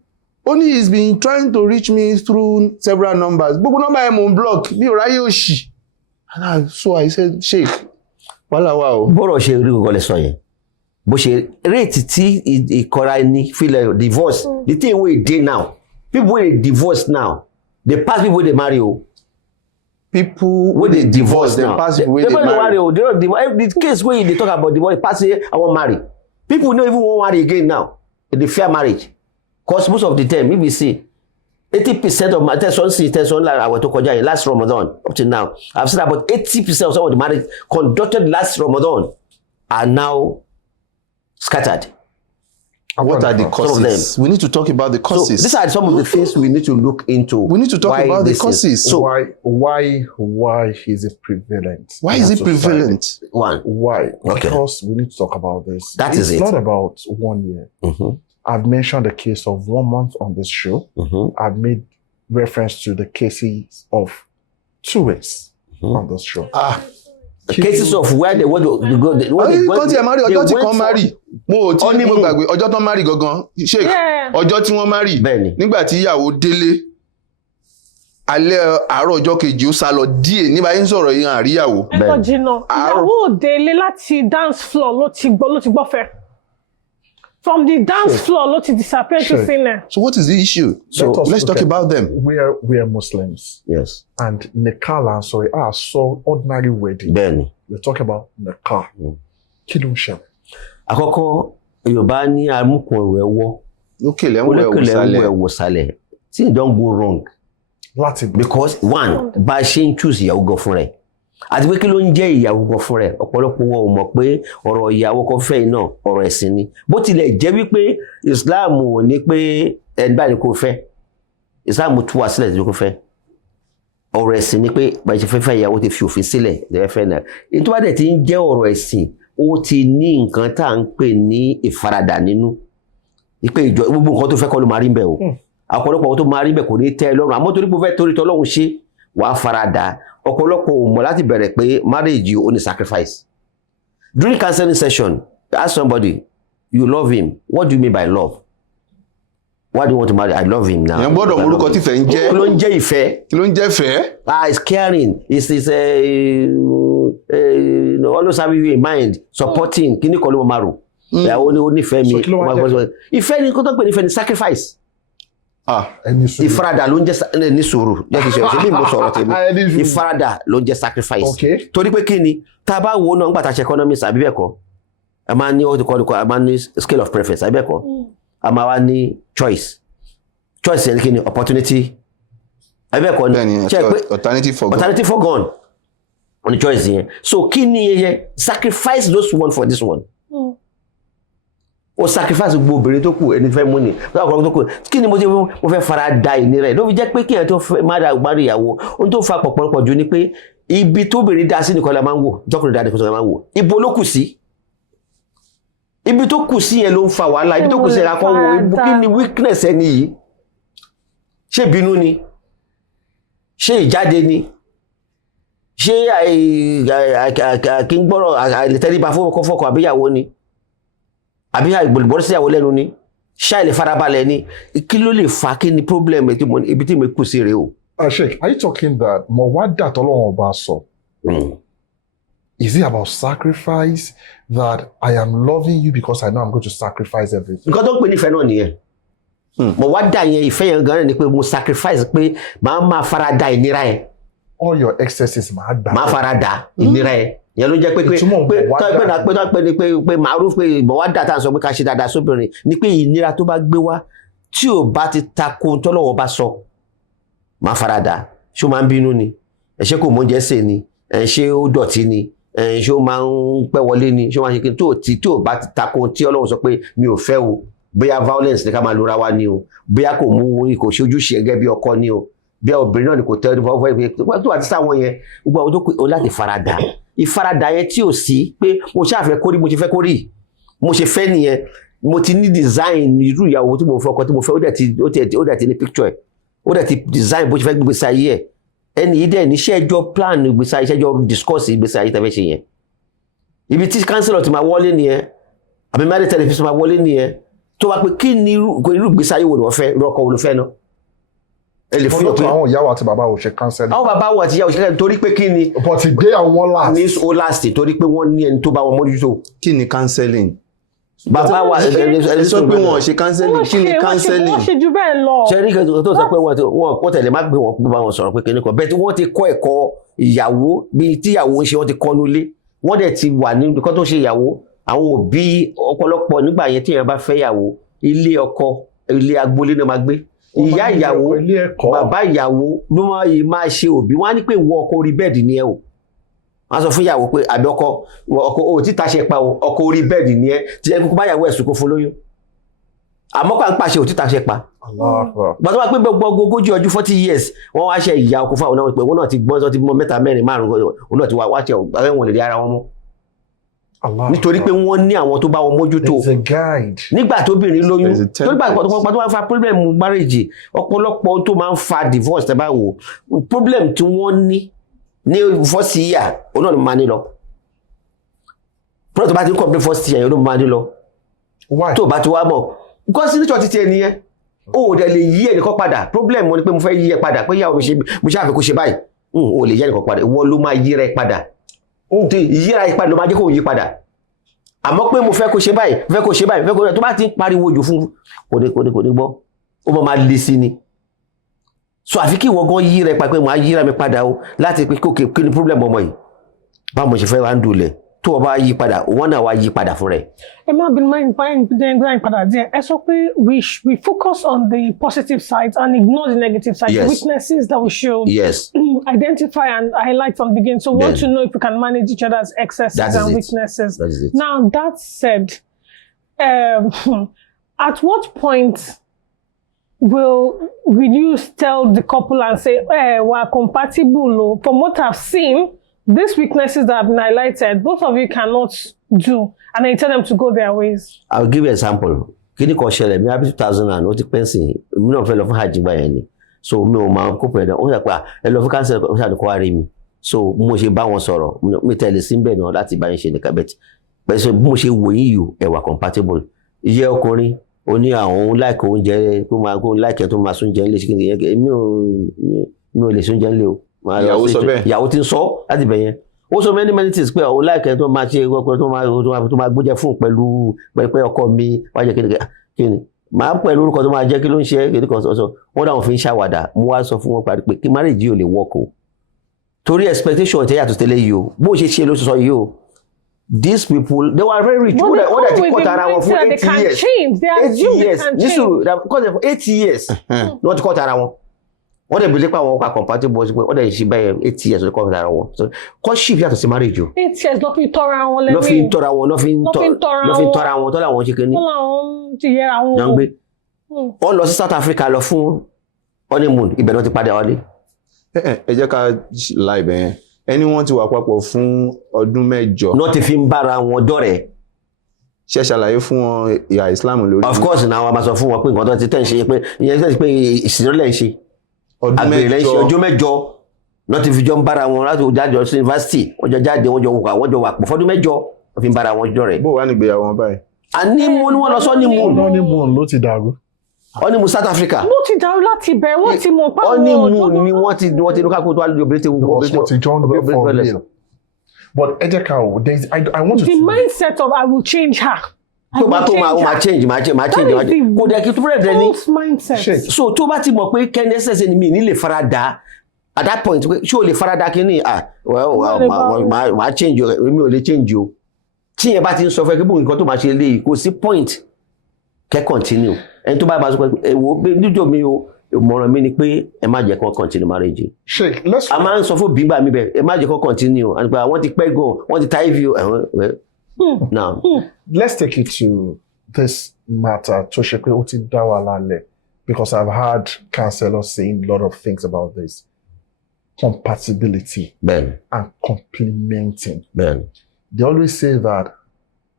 Only he's been trying to reach me through several numbers. Gbogbo number ẹ̀ mò ń block bí ọ̀ráyé òṣì. So I said, Sheikh, wàhálà wà o. Bọ́rọ̀ ṣe rí gbogbo lẹ́sọ̀ yẹn. Bó ṣe rate tí ìkọra ẹni feel divorce. The thing wey dey now. People wey dey divorce now. They pass people wey dey marry o. People wey dey divorce dem pass people wey dey marry. They don't divorce. The case wey they talk about divorce pass say I wan marry. People no even wan marry again now. They fear marriage. Because most of the time, if we see 80% of my tension like I was talking last Ramadan up to now, I've seen about 80% of some of the marriage conducted last Ramadan are now scattered. What are the causes? We need to talk about the causes. So these are some of the things we need to look into. We need to talk about the causes. So why is it prevalent? Why is it prevalent? One. Why? Okay. Because we need to talk about this. It's not about 1 year. Mm-hmm. I've mentioned the case of 1 month on this show. Mm-hmm. I've made reference to the cases of 2 weeks on this show. The cases of where they want to go. They marry ọjọ́ tí kan marry. Mo ti ní mo gbàgbé ọjọ́ tán marry gangan. Sheikh, ọjọ́ tí wọ́n marry. Nígbà tí ìyàwó délé alẹ́ àárọ̀ ọjọ́ kejì ó sá lọ díẹ̀ nígbà yín sọ̀rọ̀ yín àríyàwó. Ẹ̀kọ́ jìnnà. Ìyàwó délé láti dance floor ló ti gbọ́ fẹ́. From the dance floor, ló ti disappear to thin. So what is the issue? So let's talk about them. We are Muslims. Yes. And nikah so ordinary wedding. Bẹ́ẹ̀ni. We're talking about nikah. Kí ló ń ṣẹlẹ̀? Àkọ́kọ́ Yorùbá ní amúkùn ẹ̀wọ̀ ẹ̀wọ̀. Olókèlè ẹ̀wọ̀ sálẹ̀. Things don't go wrong. Because one, bá a ṣe ń choose ìyàwó gan fún rẹ̀. Àti pé kí ló ń jẹ́ ìyàwó gan fún rẹ̀? Ọ̀pọ̀lọpọ̀ wọn ò mọ̀ pé ọ̀rọ̀ ìyàwó kan fẹ́ iná ọ̀rọ̀ ẹ̀sìn ni. Bó tilẹ̀ jẹ́ wípé Islam ò ní pé ẹni báyìí kò fẹ́. Islam tú wa sílẹ̀ tí kò fẹ́. Ọ̀rọ̀ ẹ̀sìn ni pé báyìí ṣe fẹ́ ìyàwó ti fi òfin sílẹ̀ lẹ́fẹ́ fẹ́ náà. Ètò bá dẹ̀ ti ń jẹ́ ọ̀rọ̀ ẹ̀sìn, ó ti ní nǹkan tá à ń pè ní ìfaradà nínú. Ìpè ìjọ gbogbo nǹkan tó fẹ́ kọ́ ló máa rí bẹ́ẹ̀ o. Ọ̀pọ̀lọpọ̀ tó máa rí bẹ́ẹ̀ kò ní tẹ́ ẹ lọ́rùn. Àmọ́ torí pé ó fẹ́ torí tọ́lọ́run ṣe wàá faradà. Ọ̀pọ̀lọpọ̀ ò mọ̀ láti bẹ̀rẹ̀ pé marriage you only sacrifice. During counseling session, ask somebody, you love him. What do you mean by love? Why do you want to marry? I love him now. Ẹ gbọ́dọ̀ orúkọ tí fẹ́ ń jẹ́. Kí ló ń jẹ́ ìfẹ́? Kí ló ń jẹ́ fẹ́? It's caring. It's always having you in mind, supporting. Kí ni kọ́ ló máa rò? Ìyàwó ni ó nífẹ̀ẹ́ mi. Ìfẹ́ ni kó tó pè ní ìfẹ́ ni sacrifice. Ìfaradà ló ń jẹ́ ní sùúrù. Jẹ́ kí n ṣe bí mo sọ̀rọ̀ tèmi. Ìfaradà ló ń jẹ́ sacrifice. Torí pé kí ni tá a bá wo náà nígbà tá a ṣe economics àbí bẹ́ẹ̀ kọ́ a máa ní what you call a máa ní scale of preference àbí bẹ́ẹ̀ kọ́ a máa wá ní choice yẹn kí ni opportunity àbí bẹ́ẹ̀ kọ́ ni alternative for gone on the choice yẹn. So kí ni yẹn sacrifice those one for this one. O sacrifice gbogbo obìnrin tó kù ẹni fẹ́ mú ni ọkùnrin tó kù kí ni mo fẹ́ fara da ìnira ẹ̀ ló fi jẹ́ pé kí ẹ̀ tó fẹ́ má ìyàwó ohun tó fa pọ̀pọ̀lọpọ̀ jù ni pé ibi tóbìnrin dá sí nìkan la máa ń wò jọ́kùnrin dá nìkan la máa ń wò ibo ló kù sí ibi tó kù sí yẹn ló ń fa wàhálà ibi tó kù sí yẹn la kọ́ wò ibo kí ni weakness ẹni yìí ṣé ìbínú ni ṣé ìjáde ni ṣé kí n gbọ́rọ̀ àìlètẹ́ríba fọ́kọ àbíyàwó ni àbí àìgbòlùbọ́rí sí ìyàwó lẹ́nu ni ṣáà lè farabalẹ̀ ni kí ló lè fa kí ni problem ibi tí mo kù sí rèé o. Sheikh, are you talking that Mawada tọ́lọ́wọ́n ọba sọ? Is it about sacrifice that I am loving you because I know I'm going to sacrifice everything? Nǹkan tó ń pè nífẹ̀ẹ́ náà nìyẹn. Mawada yẹn ìfẹ́ yẹn gan-an ni pé mo sacrifice pé máa farada ìnira ẹ̀. All your excesses máa gbà. Máa farada ìnira ẹ̀. Yẹn ló jẹ́ pé màrúf pé Mawada tá à ń sọ pé ká ṣe dáadáa sóbìnrin ni pé ìnira tó bá gbé wá tí ò bá ti tako tọ́lọ́wọ́ bá sọ máa farada ṣé ó máa ń bínú ni ṣé kò mọ́jẹ́ sè ni ṣé ó dọ̀tí ni ṣé ó máa ń pẹ́ wọlé ni ṣé ó máa ṣe kí tí ò bá ti tako tí Ọlọ́run sọ pé mi ò fẹ́ o bóyá violence ní ká máa lura wa ni o bóyá kò ṣe ojúṣe gẹ́gẹ́ bí ọkọ ni o bí obìnrin náà ni kò tẹ́ ọ tó àti sáwọn yẹn gbogbo àwọn tó kù láti farada ìfaradà yẹn tí ò sí pé mo ṣáàfẹ́ kórì mo ṣe fẹ́ kórì mo ṣe fẹ́ nìyẹn mo ti ní design irú ìyàwó tí mo fẹ́ ọkọ tí mo fẹ́ ó dẹ̀ ti ní picture ẹ̀ ó dẹ̀ ti design bó ṣe fẹ́ gbèsè ayé ẹ̀ ẹni yìí dẹ̀ ní ṣẹ́jọ́ plan gbèsè ayé ṣẹ́jọ́ discuss gbèsè ayé tẹ́fẹ́ ṣe yẹn ibi tí councillor ti máa wọlé nìyẹn àbí Marital ti máa wọlé nìyẹn tó wá pé kí ni irú ìgbésí ayé wo ni wọ́n fẹ́ rọ́kọ wo ló fẹ́ náà ẹ lè fún yàn pé àwọn ìyàwó àti bàbá ò ṣe counseling. àwọn bàbá wo àti ìyàwó ṣe counseling torí pé kí ni. but ìgbéyàwó wọn last. ní o last torí pé wọ́n ní ẹni tó bá wọn mójútó. kí ni counseling. bàbá wa ẹ sọ pé wọn ò ṣe counseling kí ni counseling. wọ́n ṣe jù bẹ́ẹ̀ lọ. ṣe rí kẹ́kẹ́ tó sọ pé wọ́n tẹ̀lé má gbé wọn bá wọn sọ̀rọ̀ pé kíní kan bẹ́ẹ̀ tí wọ́n ti kọ́ ẹ̀kọ́ ìyàwó bíi tíyàwó ń ṣe wọ́n ti kọ́ nulé wọ́n dẹ̀ ti wà ní kọ́ tó ṣe ìyàwó àwọn òbí ọ̀pọ̀lọpọ̀ nígbà yẹn tí èèyàn bá fẹ́ ìyàwó ilé ọkọ ilé agboolé náà máa gbé ìyá ìyàwó bàbá ìyàwó ló máa ṣe òbí wọ́n á ní pé ìwọ ọkọ orí bẹ́ẹ̀dì ni ẹ o wọ́n sọ fún ìyàwó pé àbí ọkọ ò tí taṣẹ pa o ọkọ orí bẹ́ẹ̀dì ni ẹ tí ẹ kúkú bá ìyàwó ẹ̀sùn kó fún lóyún àmọ́ kà ń pàṣẹ ò tí taṣẹ pa gbọ́dọ̀ wá pé gbogbo ogójì ọdún 40 years wọ́n wá ṣe ìyá ọkọ fáwọn náà pé wọ́n náà ti gbọ́n tó ti bímọ 3 4 5 òun náà ti wá ṣe àwọn lè rí ara wọn mọ́ nítorí pé wọ́n ní àwọn tó bá wọn mójútó nígbà tóbìnrin lóyún torí pàtó máa ń fa problem marriage ọ̀pọ̀lọpọ̀ tó máa ń fa divorce tẹ́ bá wò problem tí wọ́n ní first year òun náà ló máa ní lọ problem tó bá ti ń complete first year òun náà máa ní lọ tó bá ti wá mọ̀ because nítorí títí ẹni yẹn ó dẹ̀ lè yí ẹnìkan padà problem wọn ni pé mo fẹ́ yí ẹ padà pé ìyàwó mo ṣe àfikún ṣe báyìí ó lè yí ẹnìkan padà ìwọ ló máa yí rẹ padà yíra ìpadà ló máa jẹ́ kó yí padà àmọ́ pé mo fẹ́ kó ṣe báyìí fẹ́ kó ṣe báyìí fẹ́ kó ṣe tó bá ti ń pariwo jù fún kò ní gbọ́ ó máa le sí ni so àfi kí ìwọ gan yí rẹ pa pé mo á yíra mi padà o láti pé kí ni problem ọmọ yìí báwo mo ṣe fẹ́ wá ń dulẹ̀ tó o bá yí padà òun náà wá yí padà fún rẹ. ẹ má bí máa ń padà díẹ̀ ẹ sọ pé we focus on the positive sides and ignore the negative sides. Yes. The weaknesses that we should Yes. Identify and highlight from the beginning. So we want to know if we can manage each other's excesses and weaknesses. That is it. Now that said, at what point will you tell the couple and say, we're compatible? From what I've seen, these weaknesses that have been highlighted, both of you cannot do, and then you tell them to go their ways. I'll give you an example. Kí ni kò ṣẹlẹ̀ mi àbí 2000 ó ti pẹ́ǹsì mi náà fẹ́ lọ fún hajj báyẹn ni so mi ò máa kó pẹ̀lú ó yà pé ẹ lọ fún kánsẹ̀ ó ṣàdùkọ́ wá rí mi so mo ṣe bá wọn sọ̀rọ̀ mi tẹ̀lé sí bẹ́ẹ̀ náà láti bá yín ṣe nìkan bẹ́ẹ̀ pẹ̀sẹ̀ bí mo ṣe wò yín yìí ẹ wà compatible iye ọkùnrin ó ní àwọn láìkè oúnjẹ tó máa kó láìkè tó máa sún jẹ ńlẹ̀ ṣe kí ni mi ò lè sún jẹ ńlẹ̀ o ìyàwó sọ bẹ́ẹ̀ ìyàwó ti ń sọ láti bẹ̀ yẹn ó sọ many things pé òun láìkẹ́ tó máa ṣe ọkùnrin tó máa gbójẹ fún pẹ̀lú pé ọkọ mi wájẹ kí ni máa pẹ̀lú orúkọ tó máa jẹ́ kí ló ń ṣe kí kan sọ wọ́n dáwọn fi ń ṣàwàdà mo wá sọ fún wọn parí pé kí marriage yìí ò lè work o torí expectation tẹ́ yàtọ̀ tẹ́lẹ̀ yìí o bó ṣe ṣe ló sọ yìí o these people they were very rich wọ́n dẹ̀ ti kọ́ tara wọn fún 8 years 8 years nísìrò because of 8 years ni wọ́n ti kọ́ tara wọn wọ́n dẹ̀ bèèrè pé àwọn ọkọ̀ compatible wọ́n dẹ̀ ṣe báyẹ̀ 8 years lọ́kọ̀ tara wọn so courtship yàtọ̀ sí marriage o 8 years lọ́ fi tọ́ra wọn lẹ́mí lọ́ fi tọ́ra wọn tọ́ra wọn ṣe kí ni ti yẹra wọn jàǹgbé wọ́n lọ sí South Africa lọ fún honeymoon ibẹ̀ náà ti padà wálé. ẹ jẹ́ ká la ibẹ̀ yẹn ẹni wọ́n ti wà papọ̀ fún ọdún 8 náà ti fi ń bára wọn dọ́rẹ̀ẹ́ ṣe ṣàlàyé fún wọn ìhà Islam lórí. of course náà wọ́n máa sọ fún wọn pé nǹkan tó ti tẹ̀ ń ṣe pé ìyẹn tẹ̀ pé ìṣìlẹ̀ ń ṣe àgbèrè lẹ́yìn ṣe ọjọ́ 8 náà ti fi jọ ń bára wọn láti jáde sí yunifásitì wọ́n jọ jáde wọ́n jọ wà pọ̀ fọ́dún 8 wọ́n fi ń bára wọn dọ́rẹ̀ẹ́. bó wà nígbéyàwó wọn báyìí. honeymoon ni wọ́n lọ honeymoon ló ti dàrú. honeymoon South Africa. ló ti dàrú láti bẹ̀rẹ̀ wọ́n ti mọ̀ pàwọn honeymoon ni wọ́n ti ní kákó tó wà lórí obìnrin tí wọ́n ti join the for real. But ẹ jẹ́ ká wò I want to. The mindset of I will change her. tó bá tó máa change kò dẹ̀ kí tó bẹ̀rẹ̀ dẹ̀ ní. false mindset. So tó bá ti mọ̀ pé kẹ́ndẹ́sẹ̀sẹ̀ ni mi ní lè farada at that point ṣé o lè farada kí ni máa change mi ò lè change o tí yẹn bá ti ń sọ fẹ́ kí bóun nǹkan tó máa ṣe léyìí kò sí point kẹ́ continue ẹni tó bá sọ pé èwo níjọ́ mi o ìmọ̀ràn mi ni pé ẹ má jẹ́ kó continue marriage. Sheikh, a máa ń sọ fún bígbà mi bẹ́ẹ̀ ẹ má jẹ́ kó continue and pé wọ́n ti pẹ́ gan wọ́n ti tie view now. Let's take it to this matter tó ṣe pé ó ti dá wa lálẹ́ because I've heard counselors saying a lot of things about this. Compatibility and complementing. They always say that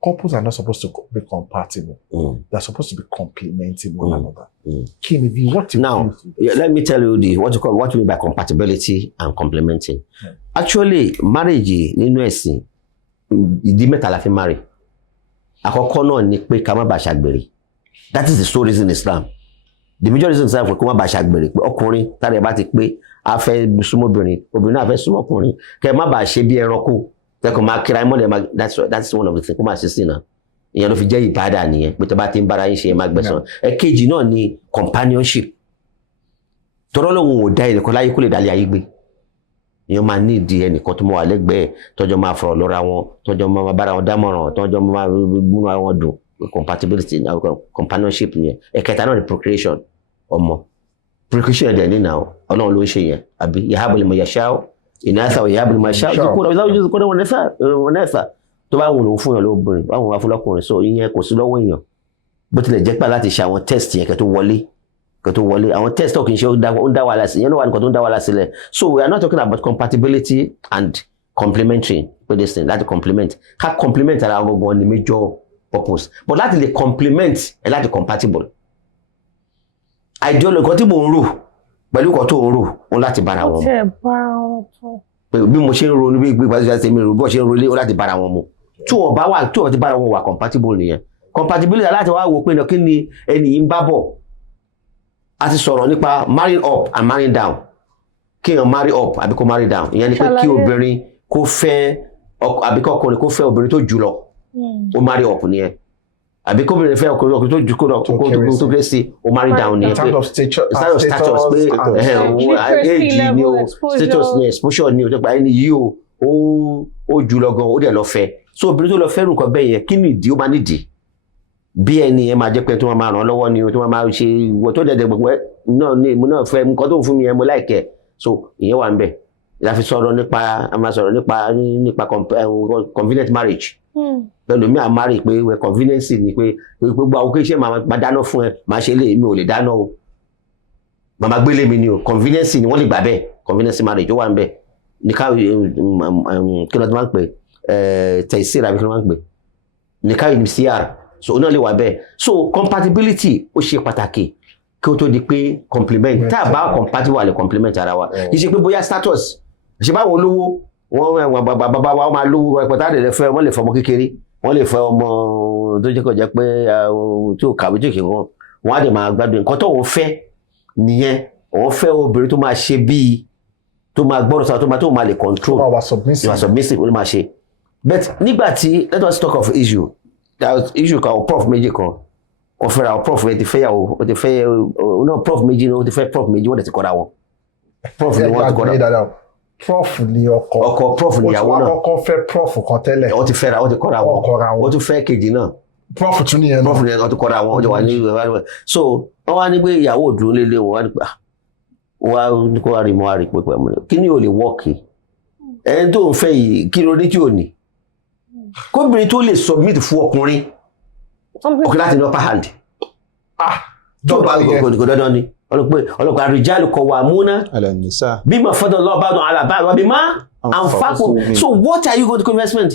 couples are not supposed to be compatible. They're supposed to be complementing one another. Now, let me tell you what you mean by compatibility and complementing. Actually, marriage nínú ẹ̀sìn ìdí mẹ́ta la fi marry. Àkọ́kọ́ náà ni pé ká má bàa ṣàgbèrè. That is the sole reason in Islam. The major reason in Islam for kó má bàa ṣàgbèrè pé ọkùnrin tàbí bá ti pé a fẹ́ súnmọ́ obìnrin náà fẹ́ súnmọ́ ọkùnrin kẹ́ má bàa ṣe bí ẹranko tẹ́kọ̀ máa kíra mọ́lẹ̀ that's one of the things kó máa ṣe sí náà ìyẹn ló fi jẹ́ ìbádà nìyẹn pé tó bá ti ń bára yín ṣe má gbẹ̀san. Ẹ̀kejì náà ni companionship tọ́rọ́ lòun ò dá ẹnìkan láyé kó lè dálé ayé gbé èèyàn máa ní ìdí ẹnìkan tó máa wà lẹ́gbẹ̀ẹ́ tọ́jọ́ máa fọ̀rọ̀ lọ́ra wọn tọ́jọ́ máa bára wọn dámọ̀ràn tọ́jọ́ máa múra wọn dùn compatibility companionship nìyẹn. Ẹ̀kẹta náà ni procreation ọmọ procreation ẹ̀dẹ̀ nínà ọlọ́run ló ń ṣe yẹn àbí yahabul mayashau inatha wa yahabul mayashau wọn nẹ́fà tó bá wùn fún yàn lóbìnrin báwọn wá fún lọ́kùnrin so ìyẹn kò sí lọ́wọ́ èèyàn bó tilẹ̀ jẹ́ pà láti ṣe àwọn test yẹn kẹ́ tó wọlé àwọn test tó kì í ṣe ó ń dá wàhálà sí yẹn ló wà nǹkan tó ń dá wàhálà sílẹ̀. So we are not talking about compatibility and complementary with this thing láti complement ká complement ara wọn gbọ́n ni major purpose but láti lè complement ẹ̀ láti compatible. Ideology kan tí mò ń rò pẹ̀lú kan tó ń rò wọn láti bára wọn mu bí mo ṣe ń ronú bí gbígbà tó ṣe mi rò bí wọ́n ṣe ń rolé wọn láti bára wọn mu tí wọ́n ti bára wọn wà compatible nìyẹn. Compatibility láti wá wò pé kí ni ẹni yìí ń bá bọ̀ a ti sọ̀rọ̀ nípa marrying up and marrying down kí èèyàn marry up àbí kó marry down ìyẹn ni pé kí obìnrin kó fẹ́ àbí kí ọkùnrin kó fẹ́ obìnrin tó jù lọ ó marry up nìyẹn àbí kó obìnrin fẹ́ ọkùnrin tó jù kó tó kéré sí ó marry down nìyẹn pé status pé age ni o status ni exposure ni o tó pa ẹni yìí ó jù lọ gan ó dẹ̀ lọ fẹ́ so obìnrin tó lọ fẹ́ nǹkan bẹ́ẹ̀ yẹn kí ni ìdí ó máa nídìí bí ẹni ẹ máa jẹ́ pé tó máa ràn lọ́wọ́ ni o tó máa ṣe ìwọ tó dẹ̀dẹ̀ gbogbo ẹ náà ni mo náà fẹ́ nǹkan tó ń fún mi ẹ mo láìkẹ́ so ìyẹn wà ń bẹ̀ la fi sọ̀rọ̀ nípa a máa sọ̀rọ̀ nípa convenient marriage pẹ̀lú mi à marry pé convenience ni pé gbogbo àwọn kéṣe máa dáná fún ẹ máa ṣe lé mi ò lè dáná o màmá gbélé mi ni o convenience ni wọ́n lè gbà bẹ́ẹ̀ convenience marriage ó wà ń bẹ̀ ní ká kí ló ti máa ń pè tẹ̀síìr àbí kí ló máa ń pè ní ká UNCR so ó náà lè wà bẹ́ẹ̀ so compatibility ó ṣe pàtàkì kí ó tó di pé complement tá a bá compatible lè complement ara wa kì í ṣe pé bóyá status ṣe báwo olówó wọn bàbá wa máa lówó ẹ̀pọ̀ tá a lè fẹ́ wọ́n lè fẹ́ ọmọ kékeré wọ́n lè fẹ́ ọmọ tó jẹ́ kó jẹ́ pé tí ò kàwé tí ò kì wọ́n á dẹ̀ máa gbádùn nǹkan tó wọ́n fẹ́ nìyẹn wọ́n fẹ́ obìnrin tó máa ṣe bíi tó máa gbọ́dọ̀ sọ tó máa lè control submissive ló máa ṣe but nígbà tí let us talk of issue issue kan prof méjì kan wọ́n fẹ́ra prof yẹn ti fẹ́ yàwó ti fẹ́ náà prof méjì náà ti fẹ́ prof méjì wọ́n dẹ̀ ti kọ́ra wọn prof ni wọ́n ti kọ́ra prof ni ọkọ prof ni ìyàwó náà ọkọ fẹ́ prof kan tẹ́lẹ̀ wọ́n ti fẹ́ra wọ́n ti kọ́ra wọn wọ́n tún fẹ́ kejì náà prof tún nìyẹn prof ni wọ́n ti kọ́ra wọn wọ́n jọ wà ní so wọ́n wá ní pé ìyàwó òdùn lélẹ̀ wọn wá ní pé wọ́n ní kó wá rí mọ́ wá rí pé pẹ̀lú kí ni ò lè wọ́ọ̀kì ẹni tó ń fẹ́ yìí kí ló ní tí ò ní kóbìnrin tó lè submit fún ọkùnrin láti ní upper hand tó bá kò dandan ni ọlọ́pàá àrìjálù qawwamuna bima faddala ba'dhum 'ala ba'd wa bima anfaqu so what are you going to investment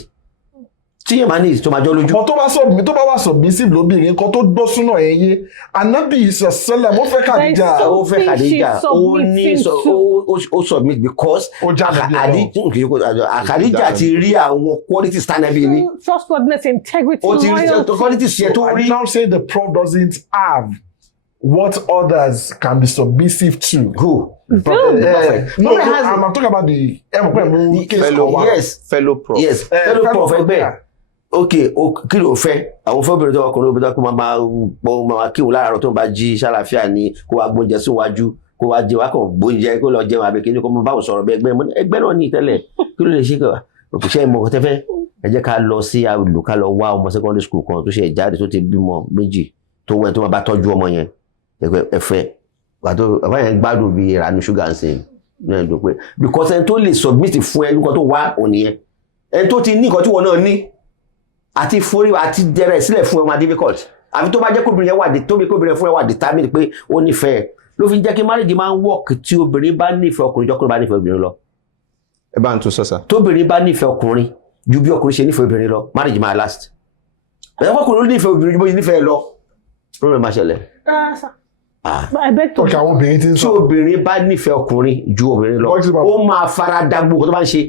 tí yẹn máa ní tó máa jọ lójú. tó bá wà submissive lóbìnrin kan tó gbọ́ súnà ẹ̀yẹ Ànábì ìsọ̀sẹ́lẹ̀ mo fẹ́ Khadija ó ní ó submit because Khadija ti rí àwọn qualities tánàbí ní. Trustworthiness, integrity, loyalty. Qualities yẹn tó rí. I now say the prof doesn't have what others can be submissive to. Who? No, I'm talking about the fellow prof. Yes, fellow prof ẹgbẹ́. Okay, kí ló fẹ́ àwọn fọ́bìnrin tó ọkùnrin obìnrin kó máa kí wọn láàárọ̀ tó ń bá jí ṣàlàfíà ni kó wá gbóúnjẹ síwájú kó wá jẹ wá kàn gbóúnjẹ kó lọ jẹun àbẹ̀kẹ́ ní kó máa báwọn sọ̀rọ̀ bí ẹgbẹ́ náà ní ìtẹ́lẹ̀ kí ló lè ṣe kọ́ òkùnṣẹ́ ìmọ̀ ọ̀tẹ́fẹ́ ẹ jẹ́ ká lọ sí àlù ká lọ wá ọmọ secondary school kan tó ṣe jáde tó ti bímọ méjì tó wẹ̀ tó máa bá tọ́jú ọmọ yẹn ẹ̀fẹ́ pàtó bàbá yẹn gbádùn bí ìrànú ṣúgà ń sìn náà dùn pé because ẹni tó lè submit fún ẹni kan tó wá òní yẹn ẹni tó ti ní nǹkan tí wọn náà ní àti forí àti dẹrẹ sílẹ̀ fún ẹ máa difficult àfi tó bá jẹ́ kóbìnrin yẹn wà tóbi kóbìnrin fún ẹ wà determine pé ó nífẹ̀ẹ́ ló fi jẹ́ kí marriage máa ń work tí obìnrin bá nífẹ̀ẹ́ ọkùnrin jọ́kùnrin bá nífẹ̀ẹ́ obìnrin lọ. ẹ bá ń tún sọ́sà. tóbìnrin bá nífẹ̀ẹ́ ọkùnrin ju bí ọkùnrin ṣe nífẹ̀ẹ́ obìnrin lọ marriage máa last. ẹ̀yọ́ ọkùnrin ló nífẹ̀ẹ́ obìnrin ju bó ṣe nífẹ̀ẹ́ lọ problem máa ṣẹlẹ̀. Tọ́ka àwọn obìnrin ti ń sọ. tí obìnrin bá nífẹ̀ẹ́ ọkùnrin ju obìnrin lọ ó máa fara dá gbogbo tó bá ń ṣe.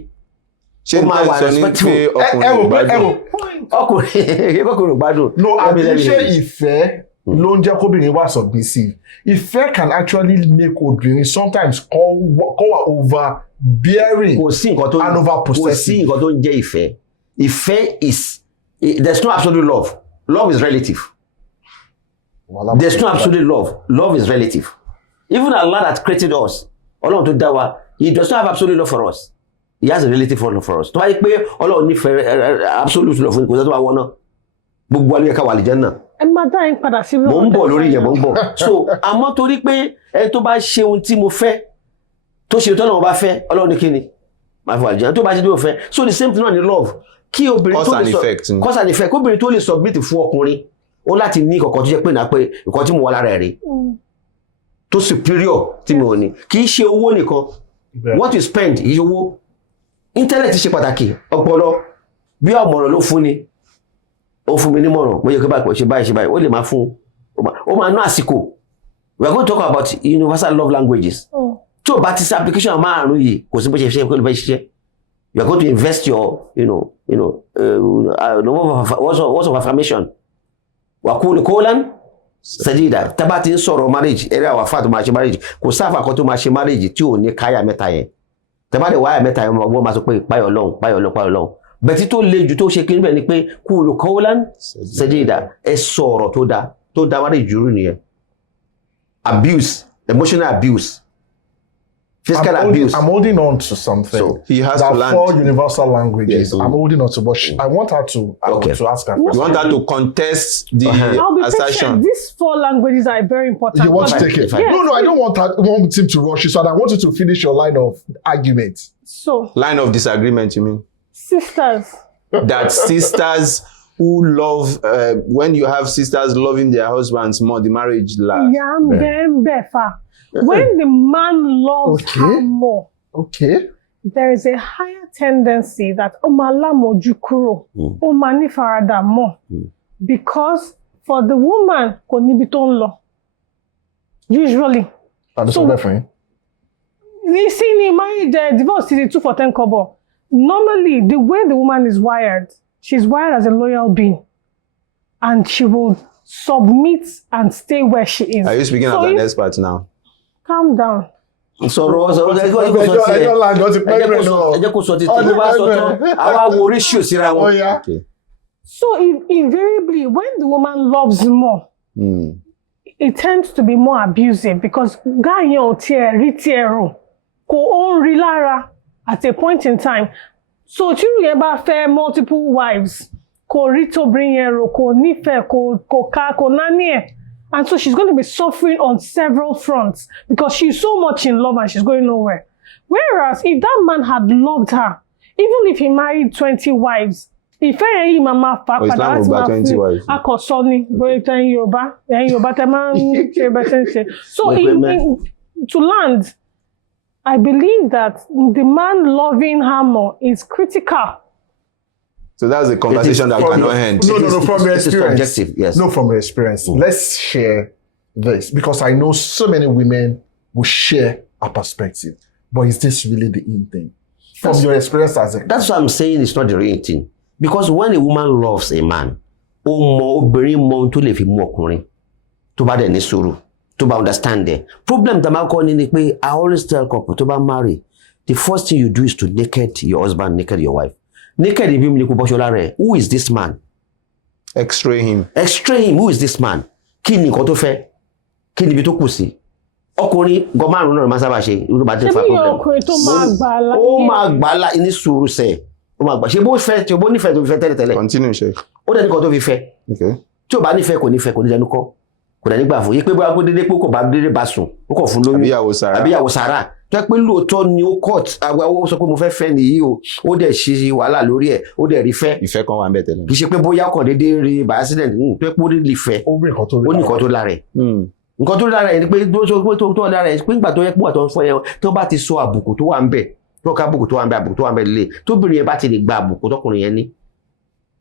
ṣé n tẹ́ sọ ní pé ọkùnrin gbádùn. ọkùnrin gbádùn. no àbí ṣé ìfẹ́ ló ń jẹ́ kóbìnrin wà submissive. Ìfẹ́ can actually make obìnrin sometimes kó overbearing and overpossessive. Kò sí nǹkan tó ń jẹ́ ìfẹ́. Ìfẹ́ is, there's no absolute love. Love is relative. There's no absolute love. Love is relative. Even Allah that created us, Ọlọ́run tó dá wa, He does not have absolute love for us. He has a relative love for us. Tó bá yẹ pé Ọlọ́run nífẹ̀ẹ́ absolute love fún ìkòtò tó wà wọ́n náà, gbogbo alẹ́ ká wà lè jẹ́ náà. Ẹ máa dá yín padà sí. Mo ń bọ̀ lórí yẹn, mo ń bọ̀. So àmọ́ torí pé ẹni tó bá ṣe ohun tí mo fẹ́, tó ṣe tó náà bá fẹ́, Ọlọ́run ní kíni? Máa fi wà lè jẹ́. Tó bá ṣe tó fẹ́. So the same thing náà ni love. Kí obìnrin tó lè sọ cause and effect. Kóbìnrin tó lè submit fún ọkùnrin, ó láti ní kọ̀kọ́ tó jẹ́ pé náà pé nǹkan tí mo wà lára ẹ̀ rí. Tó superior tí mo ní. Kì í ṣe owó nìkan. What you spend is owó. Intellect ṣe pàtàkì. Ọpọlọ bí ọmọràn ló fún ni. Ó fún mi ní mọ̀ràn. Mo yẹ kí báyìí ṣe báyìí. Ó lè máa fún. Ó máa ná àsìkò. We are going to talk about universal love languages. Tí o bá ti ṣe application márùn-ún yìí, kò sí bó ṣe ṣe kó lè bá ṣiṣẹ́. You are going to invest your, words of affirmation. Waqulu qawlan sadida. Tá bá ti ń sọ̀rọ̀ marriage, eré àwọn afá tó máa ṣe marriage. Kò sáfà kan tó máa ṣe marriage tí ò ní káyà mẹ́ta yẹn. Tá bá dẹ̀ wáyà mẹ́ta yẹn, wọ́n máa sọ pé páyọ̀ Ọlọ́run. Bẹ̀tí tó le jù tó ṣe kí níbẹ̀ ni pé qulu qawlan sadida. Ẹ sọ̀rọ̀ tó dá marriage jùrù nìyẹn. Abuse, emotional abuse. Physical abuse. I'm holding on to something. So he has to learn 4 universal languages. I'm holding on to, but I want her to ask her. You want her to contest the assertion. These 4 languages are very important. You want to take it? Yes. No, I don't want him to rush you. So I want you to finish your line of argument. So line of disagreement, you mean? Sisters. That sisters who love, when you have sisters loving their husbands more, the marriage lasts. When the man loves her more, there is a higher tendency that more, because for the woman, usually. So, we see married divorce is 2 for 10 kobo. Normally, the way the woman is wired, she's wired as a loyal being, and she will submit and stay where she is. Are you speaking as an expert now? Calm down. So invariably, when the woman loves more, it tends to be more abusive because at a point in time. So you remember fair multiple wives, and so she's going to be suffering on several fronts because she's so much in love and she's going nowhere. Whereas if that man had loved her, even if he married 20 wives, if he mama fa Islam over 20 wives. So to land, I believe that the man loving her more is critical. So that's a conversation that cannot end. No, from your experience. Yes. No, from your experience. Let's share this because I know so many women will share a perspective. But is this really the in thing? From your experience as a... That's what I'm saying, it's not the real thing. Because when a woman loves a man, to understand the problem, I always tell couple to marry. The first thing you do is to naked your husband, naked your wife. Naked him, who is this man? X-ray him. X-ray him. Who is this man? Kini koto fe? Kini bito kusi? Ọkùnrin gomarun náà ma sábà ṣe irú bá ti fa problem. Ó máa gbala ini sùúrù ṣe. Ó máa gbà ṣe bó fẹ́ tí ó bó nífẹ̀ẹ́ tó fi fẹ́ tẹ́lẹ̀. Continue, Sheikh. Ó dẹ̀ ní kan tó fi fẹ́. Okay. Tí ó bá nífẹ̀ẹ́ kò ní dẹnu kọ́. Kò dẹ̀ nígbà fún. Yí pé bóyá kó dédé pé kò bá dédé bá sùn. Ó kàn fún lóyún. Àbíyàwó Sàrà. Tó pé lóòótọ́ ni ó court ó sọ pé mo fẹ́ nìyí o. Ó dẹ̀ ṣe wàhálà lórí ẹ̀. Ó dẹ̀ rí fẹ́. Ìfẹ́ kan wà ńbẹ̀ tẹ́lẹ̀. Kì í ṣe pé bóyá kàn dédé rí by accident. Tó pé ó rí fẹ́. Ó ní nǹkan tó lára ẹ̀. Nǹkan tó lára ẹ̀ ni pé tó lára ẹ̀ pé nígbà tó yẹ pé àtọ́ fún ẹ tó bá ti sọ àbùkù tó wà ńbẹ̀. Tó ká àbùkù tó wà ńbẹ̀ lè. Tóbìnrin yẹn bá ti lè gba àbùkù tọkùnrin yẹn ní.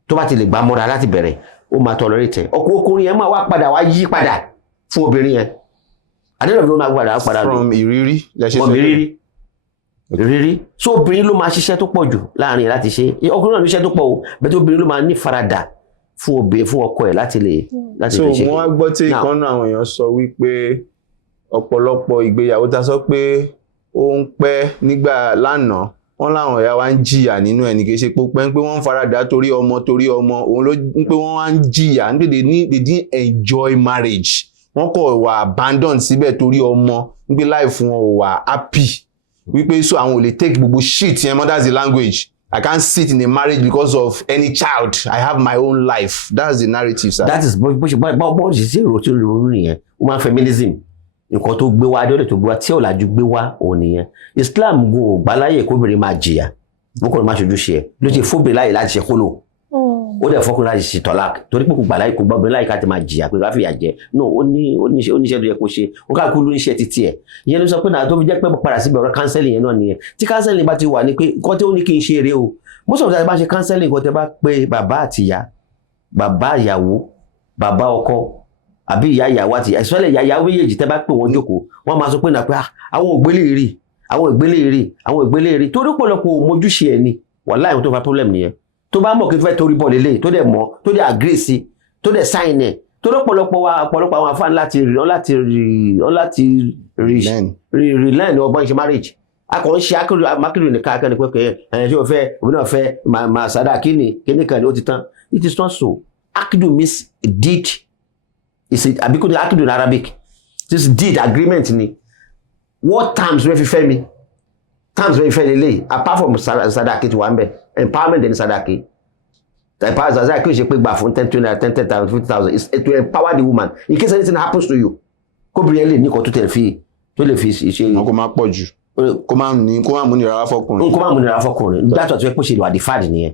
Tó bá ti lè gbà mọ́ra láti bẹ̀rẹ̀. Ó máa tolerate. Ọkùnrin yẹn máa wá yí padà fún obìnrin yẹn. Àdéhùn ló máa padà. From ìrírí. Ìrírí. So obìnrin ló máa ṣiṣẹ́ tó pọ̀ jù láàrin láti ṣe. Ọkùnrin náà ní iṣẹ́ tó pọ̀ o. Bẹ́ẹ̀ obìnrin ló máa ní faradà fún ọkọ ẹ̀ láti lè so mo wá gbọ́ tí ìkan náà àwọn èèyàn sọ wípé ọ̀pọ̀lọpọ̀ ìgbéyàwó ta sọ pé ó ń pẹ́ nígbà lánàá wọ́n láwọn ìyá wa ń jìyà nínú ẹni kìí ṣe pé wọ́n ń faradà torí ọmọ òun ló ń pé wọ́n wá ń jìyà ń pé they didn't enjoy marriage wọ́n kọ̀ wà abandon síbẹ̀ torí ọmọ ń pé life wọn wà happy wípé so àwọn ò lè take gbogbo shit yẹn mọ́ that's the language. I can't sit in a marriage because of any child. I have my own life. That's the narrative, sir. That is bó ṣe sí èrò tí ó ronú nìyẹn. Woman feminism. Nǹkan tó gbé wá adéọ̀dẹ̀ tó gbé wá tí ọ̀làjú gbé wá òun nìyẹn. Islam go gbàláyè kóbìnrin máa jìyà. Bókùnrin máa ṣojú ṣe ẹ̀. Ló ṣe fóbìnrin láyè láti ṣe kólò. Ó dẹ̀ fọkùnrin láti ṣe tọ́lák. Torí pé kò gbàláyè kò gbọ́bìnrin láyè káti máa jìyà pé káfíà jẹ. No, ó níṣẹ́ tó yẹ kó ṣe. Ó ká kú ló níṣẹ́ títí ẹ̀. Ìyẹn ló sọ pé náà tó fi jẹ́ pé padà síbi ọ̀rọ̀ counseling yẹn náà nìyẹn. Tí counseling bá ti wà ní pé nǹkan tí ó ní kí n ṣe eré o. Most of the time bá ṣe counseling kò tẹ́ bá pé bàbá àtìyá, bàbá ìyàwó, bàbá ọkọ, àbí ìyá ìyàwó àti especially ìyá ìyàwó méjèèjì tẹ́ bá pè wọ́n jókòó, wọ́n máa sọ pé náà pé àwọn ògbélé rí, torí pọ̀lọpọ̀ mójúṣe ẹ̀ ni, wàláhì tó fa problem nìyẹn. Tó bá mọ̀ kí tó fẹ́ torí bọ̀ lélẹ̀, tó dẹ̀ mọ̀, tó dẹ̀ agree sí, tó dẹ̀ sign ẹ̀, torí pọ̀lọpọ̀ àwọn afáàn láti relearn ọgbọ́n ìṣe marriage. Akọ̀ ń ṣe mákìrì ní káàkiri ní pé ẹ̀yìn tí ó fẹ́ òbí náà fẹ́ máa sádà kíni kan ní ó ti tán. It is not so. Akidu means deed. Àbíkúndé akidu in Arabic. This deed agreement ni. What terms wọ́n fi fẹ́ mi? Terms wọ́n fi fẹ́ lélẹ̀ apart from sadaki ti wà ń bẹ̀ empowerment ní sadaki. Sadaki ó ṣe pé gbà fún 10,000, 50,000 is to empower the woman in case anything happens to you. Kóbìnrin lè ní kò tó lè fi ṣe. Wọn kò máa pọ̀ jù. Kó máa múnira wá fọkùnrin. Kó máa múnira fọkùnrin. That's what we ṣe lò defied nìyẹn.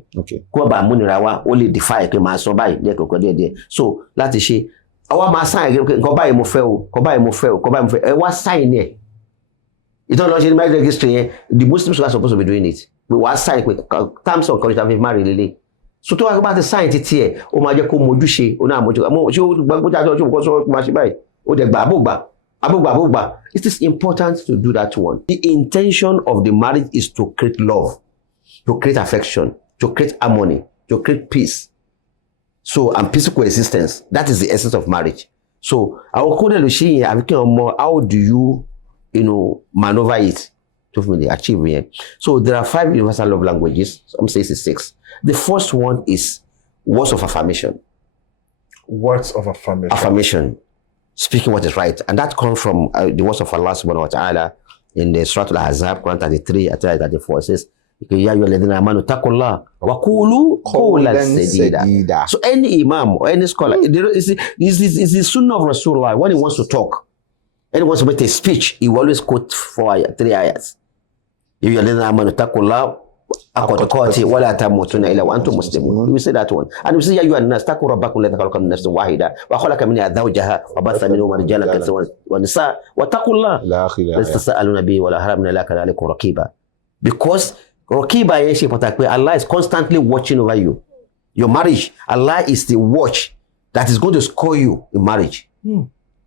Kó bá múnira wá ó lè defy pé máa sọ báyìí lẹ́kọ̀ọ́kọ́ díẹ̀díẹ̀. So láti ṣe àwa máa sign nǹkan báyìí mo fẹ́ o, nǹkan báyìí mo fẹ́ o, nǹkan báyìí mo fẹ́ ẹ wá sign ẹ̀. Ìtọ́jú lọ́ọ́ ṣe ní marriage registry yẹn the Muslims are supposed to be doing it. Pé wàá sign pé terms of condition of marriage lélẹ̀. So tó wá bá ti sign títí ẹ̀ ó máa jẹ́ kó mójúṣe ó náà mójú ṣé ó gbàgbọ́jà tó ṣe kó sọ máa ṣe báyìí ó dẹ̀ gbà abúgbà. It is important to do that one. The intention of the marriage is to create love, to create affection, to create harmony, to create peace. So, and peaceful coexistence. That is the essence of marriage. So, how do you, maneuver it to achieve it? So, there are 5 universal love languages. Some say it's 6. The first one is words of affirmation. Words of affirmation. Affirmation. Speaking what is right. And that comes from the words of Allah subhanahu wa ta'ala in the Surah Al-Ahzab, Quran 33, 34. It says, Ya ayyuhalladhina amanu taqullaha wa qulu qawlan sadida. So any imam or any scholar, it's the sunnah of Rasulullah. When he wants to talk, and he wants to make a speech, he will always quote 3 ayats. Ya ayyuhalladhina amanu taqullaha ولا تموتن إلا وأنتم مسلمون. We say that one. And we say يا أيها الناس اتقوا ربكم الذي خلقكم من نفس واحدة وخلق منها زوجها وبث منهما رجالا كثيرا ونساء واتقوا الله لا تسألون به ولا حرمنا لك عليكم رقيبا. Because رقيبا is important. Allah is constantly watching over you. Your marriage, Allah is the watch that is going to score you in marriage.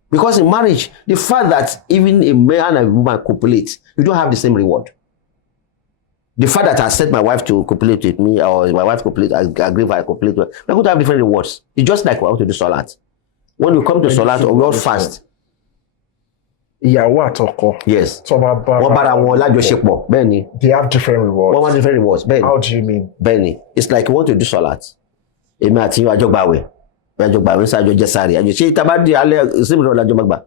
Because in marriage, the fact that even a man and a woman copulate, you don't have the same reward. The fact that I set my wife to copulate with me, or my wife copulate, I agree for I copulate, we're going to have different rewards. It's just like we have to do salat. When we come to salat, we all fast. Ìyàwó àtọkọ. Yes. Wọ́n bára wọn lájọṣepọ̀. Bẹ́ẹ̀ni. They have different rewards. Wọ́n have different rewards. Bẹ́ẹ̀ni. How do you mean? Bẹ́ẹ̀ni. It's like we want to do salat. Èmi àti yín àjọgbàwẹ̀. Àjọgbàwẹ̀ sí àjọjẹ sáré. Àjọṣe ìtabádé alẹ́ ìsinmi rẹ̀ lájọgbàgbà.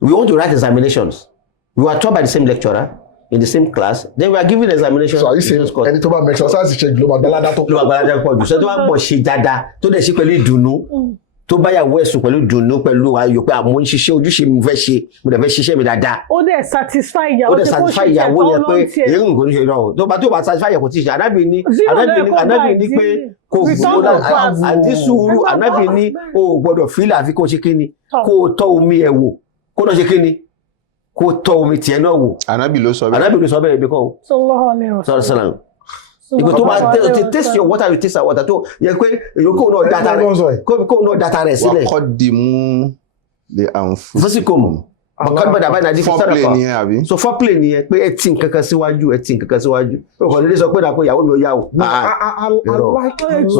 We want to write examinations. We were taught by the same lecturer. In the same class, then we are giving examination. So are you saying ẹni tó bá make exercise ṣe global gbalada tó pọ̀ jù. So tó bá mọ̀ ṣe dáadáa tó dẹ̀ ṣe pẹ̀lú ìdùnnú tó bá yàwó ẹ̀sùn pẹ̀lú ìdùnnú pẹ̀lú ayọ̀ pé àmọ́ ń ṣiṣẹ́ ojúṣe mi fẹ́ ṣe mo dẹ̀ fẹ́ ṣiṣẹ́ mi dáadáa. Ó dẹ̀ satisfy ìyàwó yẹn pé èyí nǹkan ṣe náà tó bá satisfy ìyàwó tí ṣe Ànábì ní pé kò gbọ́dọ̀ àdísùúrù Ànábì ní o gbọ́dọ̀ fílà àfi kó ṣe kíni kó tọ́ omi ẹ̀ wò kó náà ṣe kíni kó tọ́ omi tiẹ̀ náà wò. Ànábì ló sọ bẹ́ẹ̀ bí kọ́. Sallallahu alaihi wasallam. Ìgbà tó bá taste your water, you taste our water tó yẹ pé kó náà data rẹ̀ sílẹ̀. Waqaddimu li anfusikum. Bọ̀kọ́dùbọ̀dà báyìí náà di fún sọ́dọ̀kọ̀. So foreplay nìyẹn pé ẹ ti nǹkan kan síwájú. O kò lè sọ pé dàpọ̀ ìyàwó mi ò yá o. I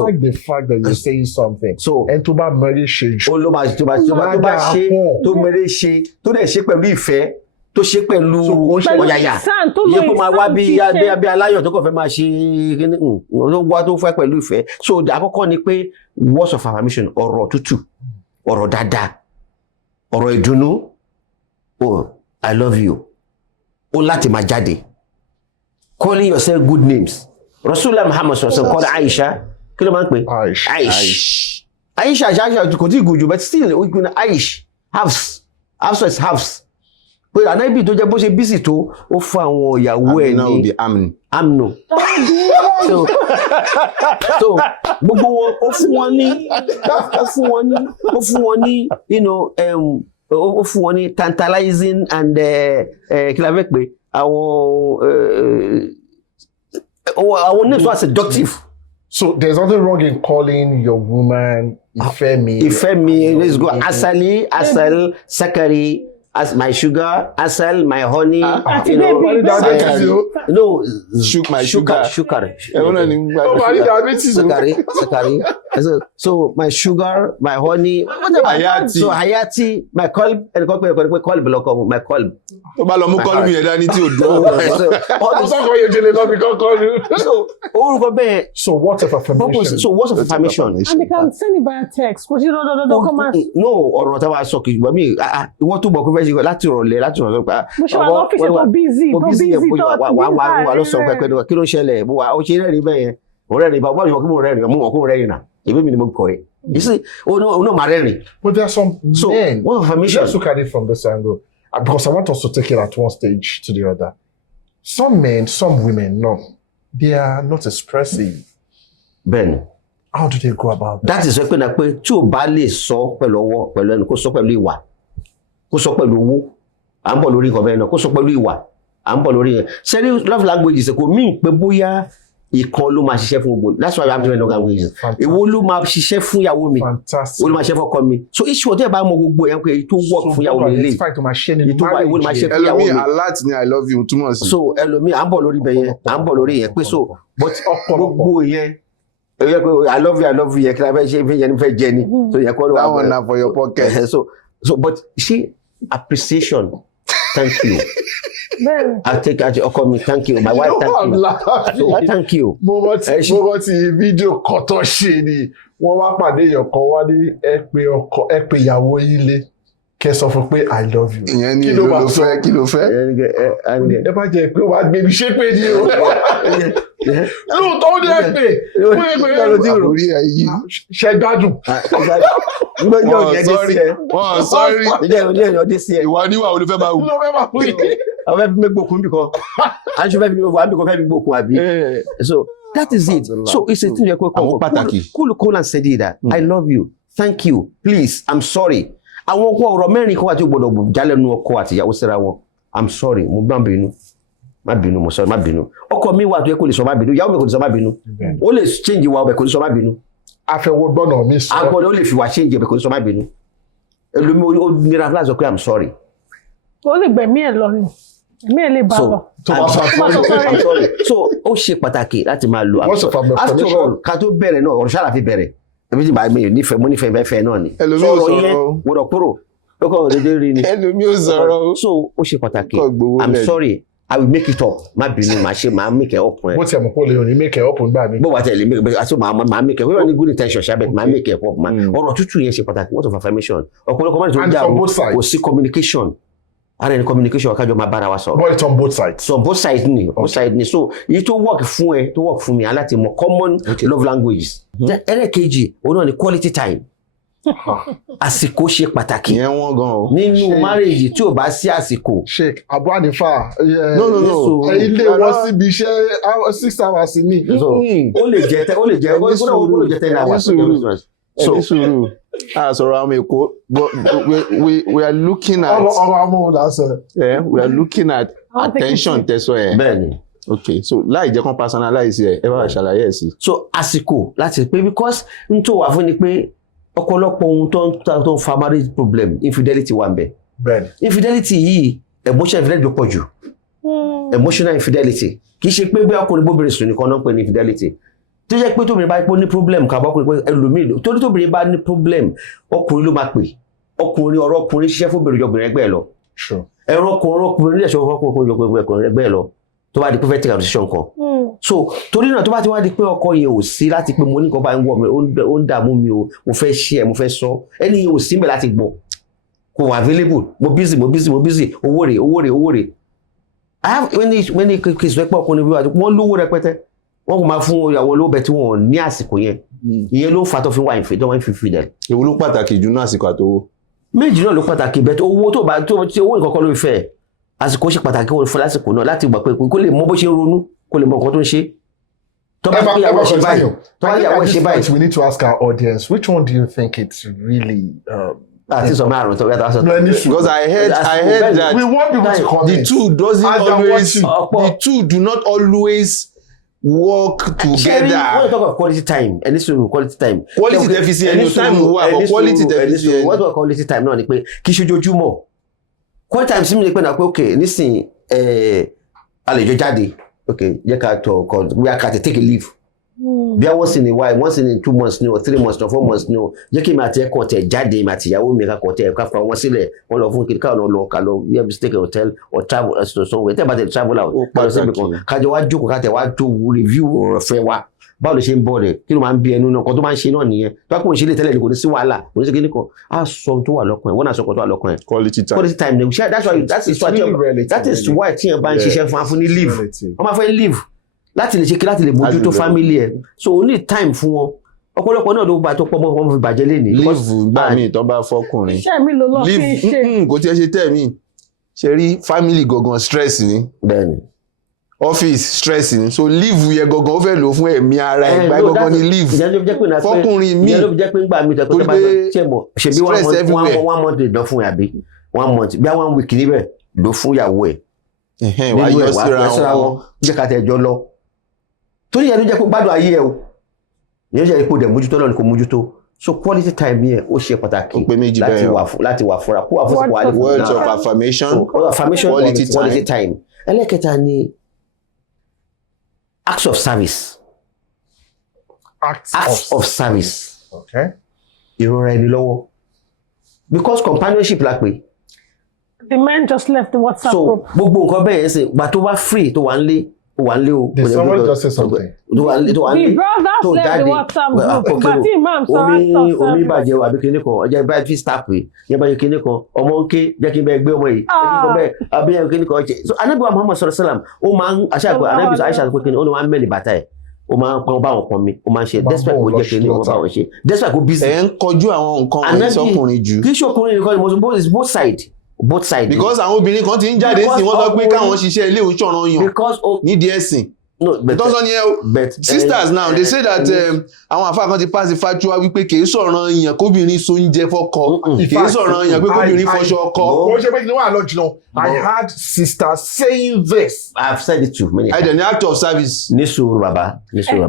like the fact that you're saying something. So ẹni tó bá mẹ́rẹ́ ṣe jù. Ó ló máa tó bá ṣe tó mẹ́rẹ́ ṣe tó dẹ̀ ṣe pẹ̀lú ìfẹ́ tó ṣe pẹ̀lú ọ̀yàyà. Iye kó máa wá bí aláyọ̀ tó kàn fẹ́ máa ṣe kíní ló wá tó fẹ́ pẹ̀lú ìfẹ́. So àkọ́kọ́ ni pé words of affirmation, ọ̀rọ̀ tútù, ọ̀rọ̀ dáadáa, ọ̀rọ̀ ìdùnnú. Oh, I love you. Ó láti máa jáde. Calling yourself good names. Rasulullah Muhammad sallallahu alaihi wasallam called Aisha. Kí ló máa ń pè? Aisha kò tí gùn jù, but still we can Aish. Hafs is Hafs. Pé Ànábì tó jẹ́ bó ṣe busy tó, ó fún àwọn ìyàwó ẹ̀ ní Amnu. So gbogbo wọn ó fún wọn ní you know ó fún wọn ní tantalizing and kí la fẹ́ pé àwọn names were seductive. So there's nothing wrong in calling your woman Ifemi. Let's go Asali, Asal, Sakari, as my sugar, Asal, my honey. Sugar. So my sugar, my honey, whatever. So Hayati, my kolb, and kolb, my kolb. So words of affirmation. So words of affirmation. And they can send it via text. Because you don't come out. No, or whatever I saw. But me, what to work with you? Láti rọ̀lẹ́. Mo ṣe wà lọ́fíìsì tó busy. Wà ló sọ pé kí ló ṣẹlẹ̀? Mo wà ó ṣe rẹ́rìn bẹ́ẹ̀ yẹn. Mo rẹ́rìn bá wọ́n kí mo rẹ́rìn mo mọ̀ kó rẹ́rìn náà. Èmi mi ni mo kọ̀ ẹ́. You see, no máa rẹ́rìn. But there are some men. What affirmation? Let's look at it from this angle. Because I want us to take it at one stage to the other. Some men, some women, no. They are not expressive. Ben. How do they go about that? That is pé na pé tí o bá lè sọ pẹ̀lú ọwọ́ pẹ̀lú ẹnu kó sọ pẹ̀lú ìwà. Kó sọ pẹ̀lú owó. À ń bọ̀ lórí nǹkan bẹ́ẹ̀ náà kó sọ pẹ̀lú ìwà. À ń bọ̀ lórí yẹn. Sẹ́rí love languages kò mean pé bóyá ìkan ló máa ṣiṣẹ́ fún gbogbo. That's why we have different languages. Èwo ló máa ṣiṣẹ́ fún ìyàwó mi. Fantastic. Èwo ló máa ṣiṣẹ́ fún ọkọ mi. So each one tẹ́ bá mọ gbogbo ẹ̀ pé ètò work fún ìyàwó mi lè. Ètò èwo ló máa ṣiṣẹ́ fún ìyàwó mi. Ẹlòmíì alert ni I love you túmọ̀ sí. So ẹlòmíì à ń bọ̀ lórí bẹ́ẹ̀ yẹn. Pé so but gbogbo yẹn. I love you yẹn kí la fẹ́ ṣe fẹ́ jẹ ni. So yẹ kọ́ ló wà. That one na for your pocket. So but she appreciation. Thank you. I'll take out your call me. Thank you. My wife, thank you. Thank you. Mo bọ́ ti fídíò kan tó ṣe ni wọ́n wá pàdé èèyàn kan wá ní ẹ pé ìyàwó yín lé kẹ́ sọ fún pé I love you. Ìyẹn ní ìlú ló fẹ́ kí ló fẹ́. Ẹ bá jẹ́ pé wàá gbé mi ṣé pé ní o. Lóòótọ́ ó ní ẹ pé. Àbúrí ẹ yí. Ṣẹ gbádùn. Wọ́n sọ́rí. Ìwà níwà olùfẹ́ máa wù. Àwọn fẹ́ fi mé gbókun bí kan. Àṣù fẹ́ fi mé gbókun fẹ́ fi gbókun àbí. So that is it. So it's a thing you call cool and steady that I love you, thank you, please, I'm sorry. Àwọn ọkọ ọ̀rọ̀ mẹ́rin kan wà tí ó gbọ́dọ̀ jálẹ̀nu ọkọ àti ìyàwó síra wọn. I'm sorry, mo gbà má bínú, mo sorry, má bínú. Ọkọ mi wà tó yẹ kó lè sọ má bínú, ìyàwó mi kò lè sọ má bínú. Ó lè change ìwà ọbẹ̀ kò lè sọ má bínú. Afẹ́wọ́gbọ́nà mi sọ. Agbọ́dọ̀ ó lè fi wà change ọbẹ̀ kò lè sọ má bínú. Ẹlòmí ó nira fúlà sọ pé I'm sorry. Ó lè gbẹ̀mí ẹ̀ lọ ni. Ẹ̀mí ẹ̀ lè bá lọ. I'm sorry. So ó ṣe pàtàkì láti máa lo What's the after all ká tó bẹ̀rẹ̀ náà ọ̀rọ̀ ṣáà la fi bẹ̀rẹ̀. Ẹbí tí bá mi nífẹ̀ẹ́ mo nífẹ̀ẹ́ bẹ́ẹ̀ fẹ́ náà ni. Ẹlòmí ò sọ̀rọ̀. Wọ́n kúrò. Ó kọ́ ọ̀dẹ́dẹ́ rí ni. Ẹlòmí ò sọ̀rọ̀. So ó ṣe pàtàkì. I'm sorry. I will make it up. Má bínú, máa make it up. Bó ti ẹ̀ mọ̀ pé o lè ní make it up nígbà mi. Bó wà tẹ̀lé máa make it. Wíwọ́n ní good intention ṣábẹ̀ máa make it up. Ọ̀rọ̀ tútù yẹn ṣe pàtàkì. Word of affirmation. Ọ̀pọ̀lọpọ̀ máa ń tó dáa kò sí communication. Ara ẹni communication kájọ máa bára wa sọ̀rọ̀. But it's on both sides. So both sides ni. So èyí tó work fún ẹ tó work fún mi aláti mọ common love languages. Ẹlẹ́kejì òun náà ni quality time. Àsìkò ṣe pàtàkì. Ìyẹn wọ́n gan o. Nínú marriage tí ò bá sí àsìkò. Sheik Abu Hanifa. No. Ilé wọn síbi iṣẹ́ 6 hours ni. Ó lè jẹ 10 hours. So sùúrù. Sọ̀rọ̀ àwọn Èkó. We are looking at. Ọmọ amóhùn lásán. We are looking at attention tẹ̀sọ̀ ẹ̀. Bẹ́ẹ̀ni. Okay, so láì jẹ́ kán personalize ẹ bá ṣàlàyé ẹ̀ sí. So àsìkò láti pé because n tó wà fún ni pé ọ̀pọ̀lọpọ̀ ohun tó ń fa marriage problem infidelity wà ńbẹ̀ bẹ́ẹ̀ni. Infidelity yìí emotional infidelity ló pọ̀ jù. Emotional infidelity kì í ṣe pé bí ọkùnrin bóbìnrin sùn nìkan náà pè ní infidelity. Tó jẹ́ pé tóbìnrin bá ní problem kàbọ̀ ọkùnrin pé ẹlòmíì torí tóbìnrin bá ní problem ọkùnrin ló máa pè. Ọkùnrin ọ̀rọ̀ ọkùnrin ṣiṣẹ́ fún obìnrin ọgbìnrin ẹgbẹ́ ẹ lọ. Ẹ̀rọ ọkùnrin lè ṣe ọkùnrin ẹgbẹ́ ẹ lọ tó bá di pé fẹ́ take a decision kan. So torí náà tó bá ti wá di pé ọkọ yẹn ò sí láti pé mo ní nǹkan bá ń wọ̀ mí ó ń dààmú mi o mo fẹ́ ṣe ẹ̀ mo fẹ́ sọ ẹni yẹn ò sí mbẹ̀ láti gbọ́ kò wà available mo busy owó rẹ̀. I have many cases wẹ́ pé ọkùnrin wọ́n lówó rẹpẹtẹ wọ́n kò máa fún ìyàwó olówó bẹ̀ tí wọ́n ní àsìkò yẹn ìyẹn ló fà tó fi wà ìfidẹ̀. Èwo ló pàtàkì jù ní àsìkò àtowó? Méjì náà ló pàtàkì bẹ́ẹ̀ owó tó bá tí owó nǹkan kan ló fẹ́ àsìkò ṣe pàtàkì wọn fún lásìkò náà láti gbà pé kó lè mọ bó ṣe ń ronú kó lè mọ nǹkan tó ń ṣe. We need to ask our audience, which one do you think it's really because I heard that we want people to comment. The two do not always work together. When you talk of quality time, and this is quality time. Quality deficit and time we work for quality deficit. What do I quality time náà ni pé kì í ṣe ojoojúmọ́. Quality time sí mi ni pé náà pé okay nísìn àlejò jáde okay jẹ́ ká tọ̀ kọ́ bí a ká take a leave. Bí a once in a while, once in 2 months ni o 3 months ni 4 months ni o jẹ́ kí mi àti ẹ̀kọ́ tẹ̀ jáde mi àti ìyàwó mi ká kọ́ tẹ̀ ká fa wọn sílẹ̀ wọ́n lọ fún kí káwọn lọ ká lọ we have to take a hotel or travel somewhere tẹ́ bá tẹ̀ travel out kájọ wá jókòó ká tẹ̀ wá tó review ọ̀rọ̀ fẹ́ wa báwo ló ṣe ń bọ̀ rẹ̀ kí ló máa ń bí ẹnu náà kan tó máa ń ṣe náà nìyẹn tó bá kó ìṣẹ̀lẹ̀ tẹ́lẹ̀ ní kò ní sí wàhálà kò ní sí kíní kan á sọ tó wà lọ́kàn ẹ̀ wọ́n náà sọ tó wà lọ́kàn ẹ̀. Quality time ni that is why tí yẹn bá ń ṣiṣẹ́ fún ní leave wọ́n máa fẹ́ leave láti lè ṣe kí láti lè mójútó family ẹ̀ so o need time fún wọn ọ̀pọ̀lọpọ̀ náà ló gba tó pọ̀ mọ́ wọn fi bàjẹ́ lé ní. leave gbà mí tó bá fọkùnrin iṣẹ́ mi ló lọ fi ṣe kò tiẹ̀ ṣe tẹ̀ mí ṣe rí family gangan stress ni office stress ni so leave yẹ gangan ó fẹ́ lò fún ẹ̀mí ara ẹ̀ gbà gangan ni leave fọkùnrin mi torí pé stress everywhere. 1 month lè dán fún ẹ àbí 1 month bí 1 week níbẹ̀ ló fún ìyàwó ẹ̀ wá yọ síra wọn jẹ́ ká tẹ̀ jọ lọ torí yẹn ló jẹ́ pé gbádùn ayé ẹ o yẹn jẹ́ ipò dẹ̀ mójútó lọ́nà kò mójútó so quality time yẹn ó ṣe pàtàkì láti wà fúnra kó wà fún words of affirmation quality time ẹlẹ́kẹta ni acts of service ìrora ẹni lọ́wọ́ because companionship la pè. The men just left the WhatsApp group. So gbogbo nǹkan bẹ́ẹ̀ yẹn ṣe gbà tó wá free tó wà ń lé o. Did someone just say something? The brothers left the WhatsApp group. Bàtí imam sọ̀rọ̀ omi ìbàjẹ́ wa àbí kinní kan ọjà ìbá fi staff pé yẹn bá yẹ kinní kan ọmọ ń ké jẹ́ kí n bẹ gbé ọmọ yìí àbí yẹn kinní kan ọjẹ́ so anabi wa Muhammad sallallahu alaihi wasallam ó máa ń aṣáàgbọ̀ anabi Aisha pé kinní ó ní wọ́n á mẹ́lì bàtà ẹ̀ ó máa ń pọn bá wọn pọn mi ó máa ń ṣe despite kó jẹ́ kinní wọn bá wọn ṣe despite kó busy. ẹ̀ ń kọjú àwọn nǹkan wọ̀nyí sọkùnrin jù. kì í ṣe ọkùnrin nìkan ni both side. Because àwọn obìnrin kan ti ń jáde sí wọ́n sọ pé káwọn ṣiṣẹ́ ilé ìwòsàn yàn nídìí ẹ̀sìn. Ìtọ́sọ́ ni ẹ o sisters now they say that àwọn àfáà kan ti pass the fatwa wípé kì í sọ̀ràn yàn kóbìnrin so oúnjẹ fọ́kọ kì í sọ̀ràn yàn pé kóbìnrin fọṣọ ọkọ. ó ṣe pé kí ni wọ́n á lọ jùlọ. I had sisters saying this. I have said it too many times. I dey act of service. ní sùúrù bàbá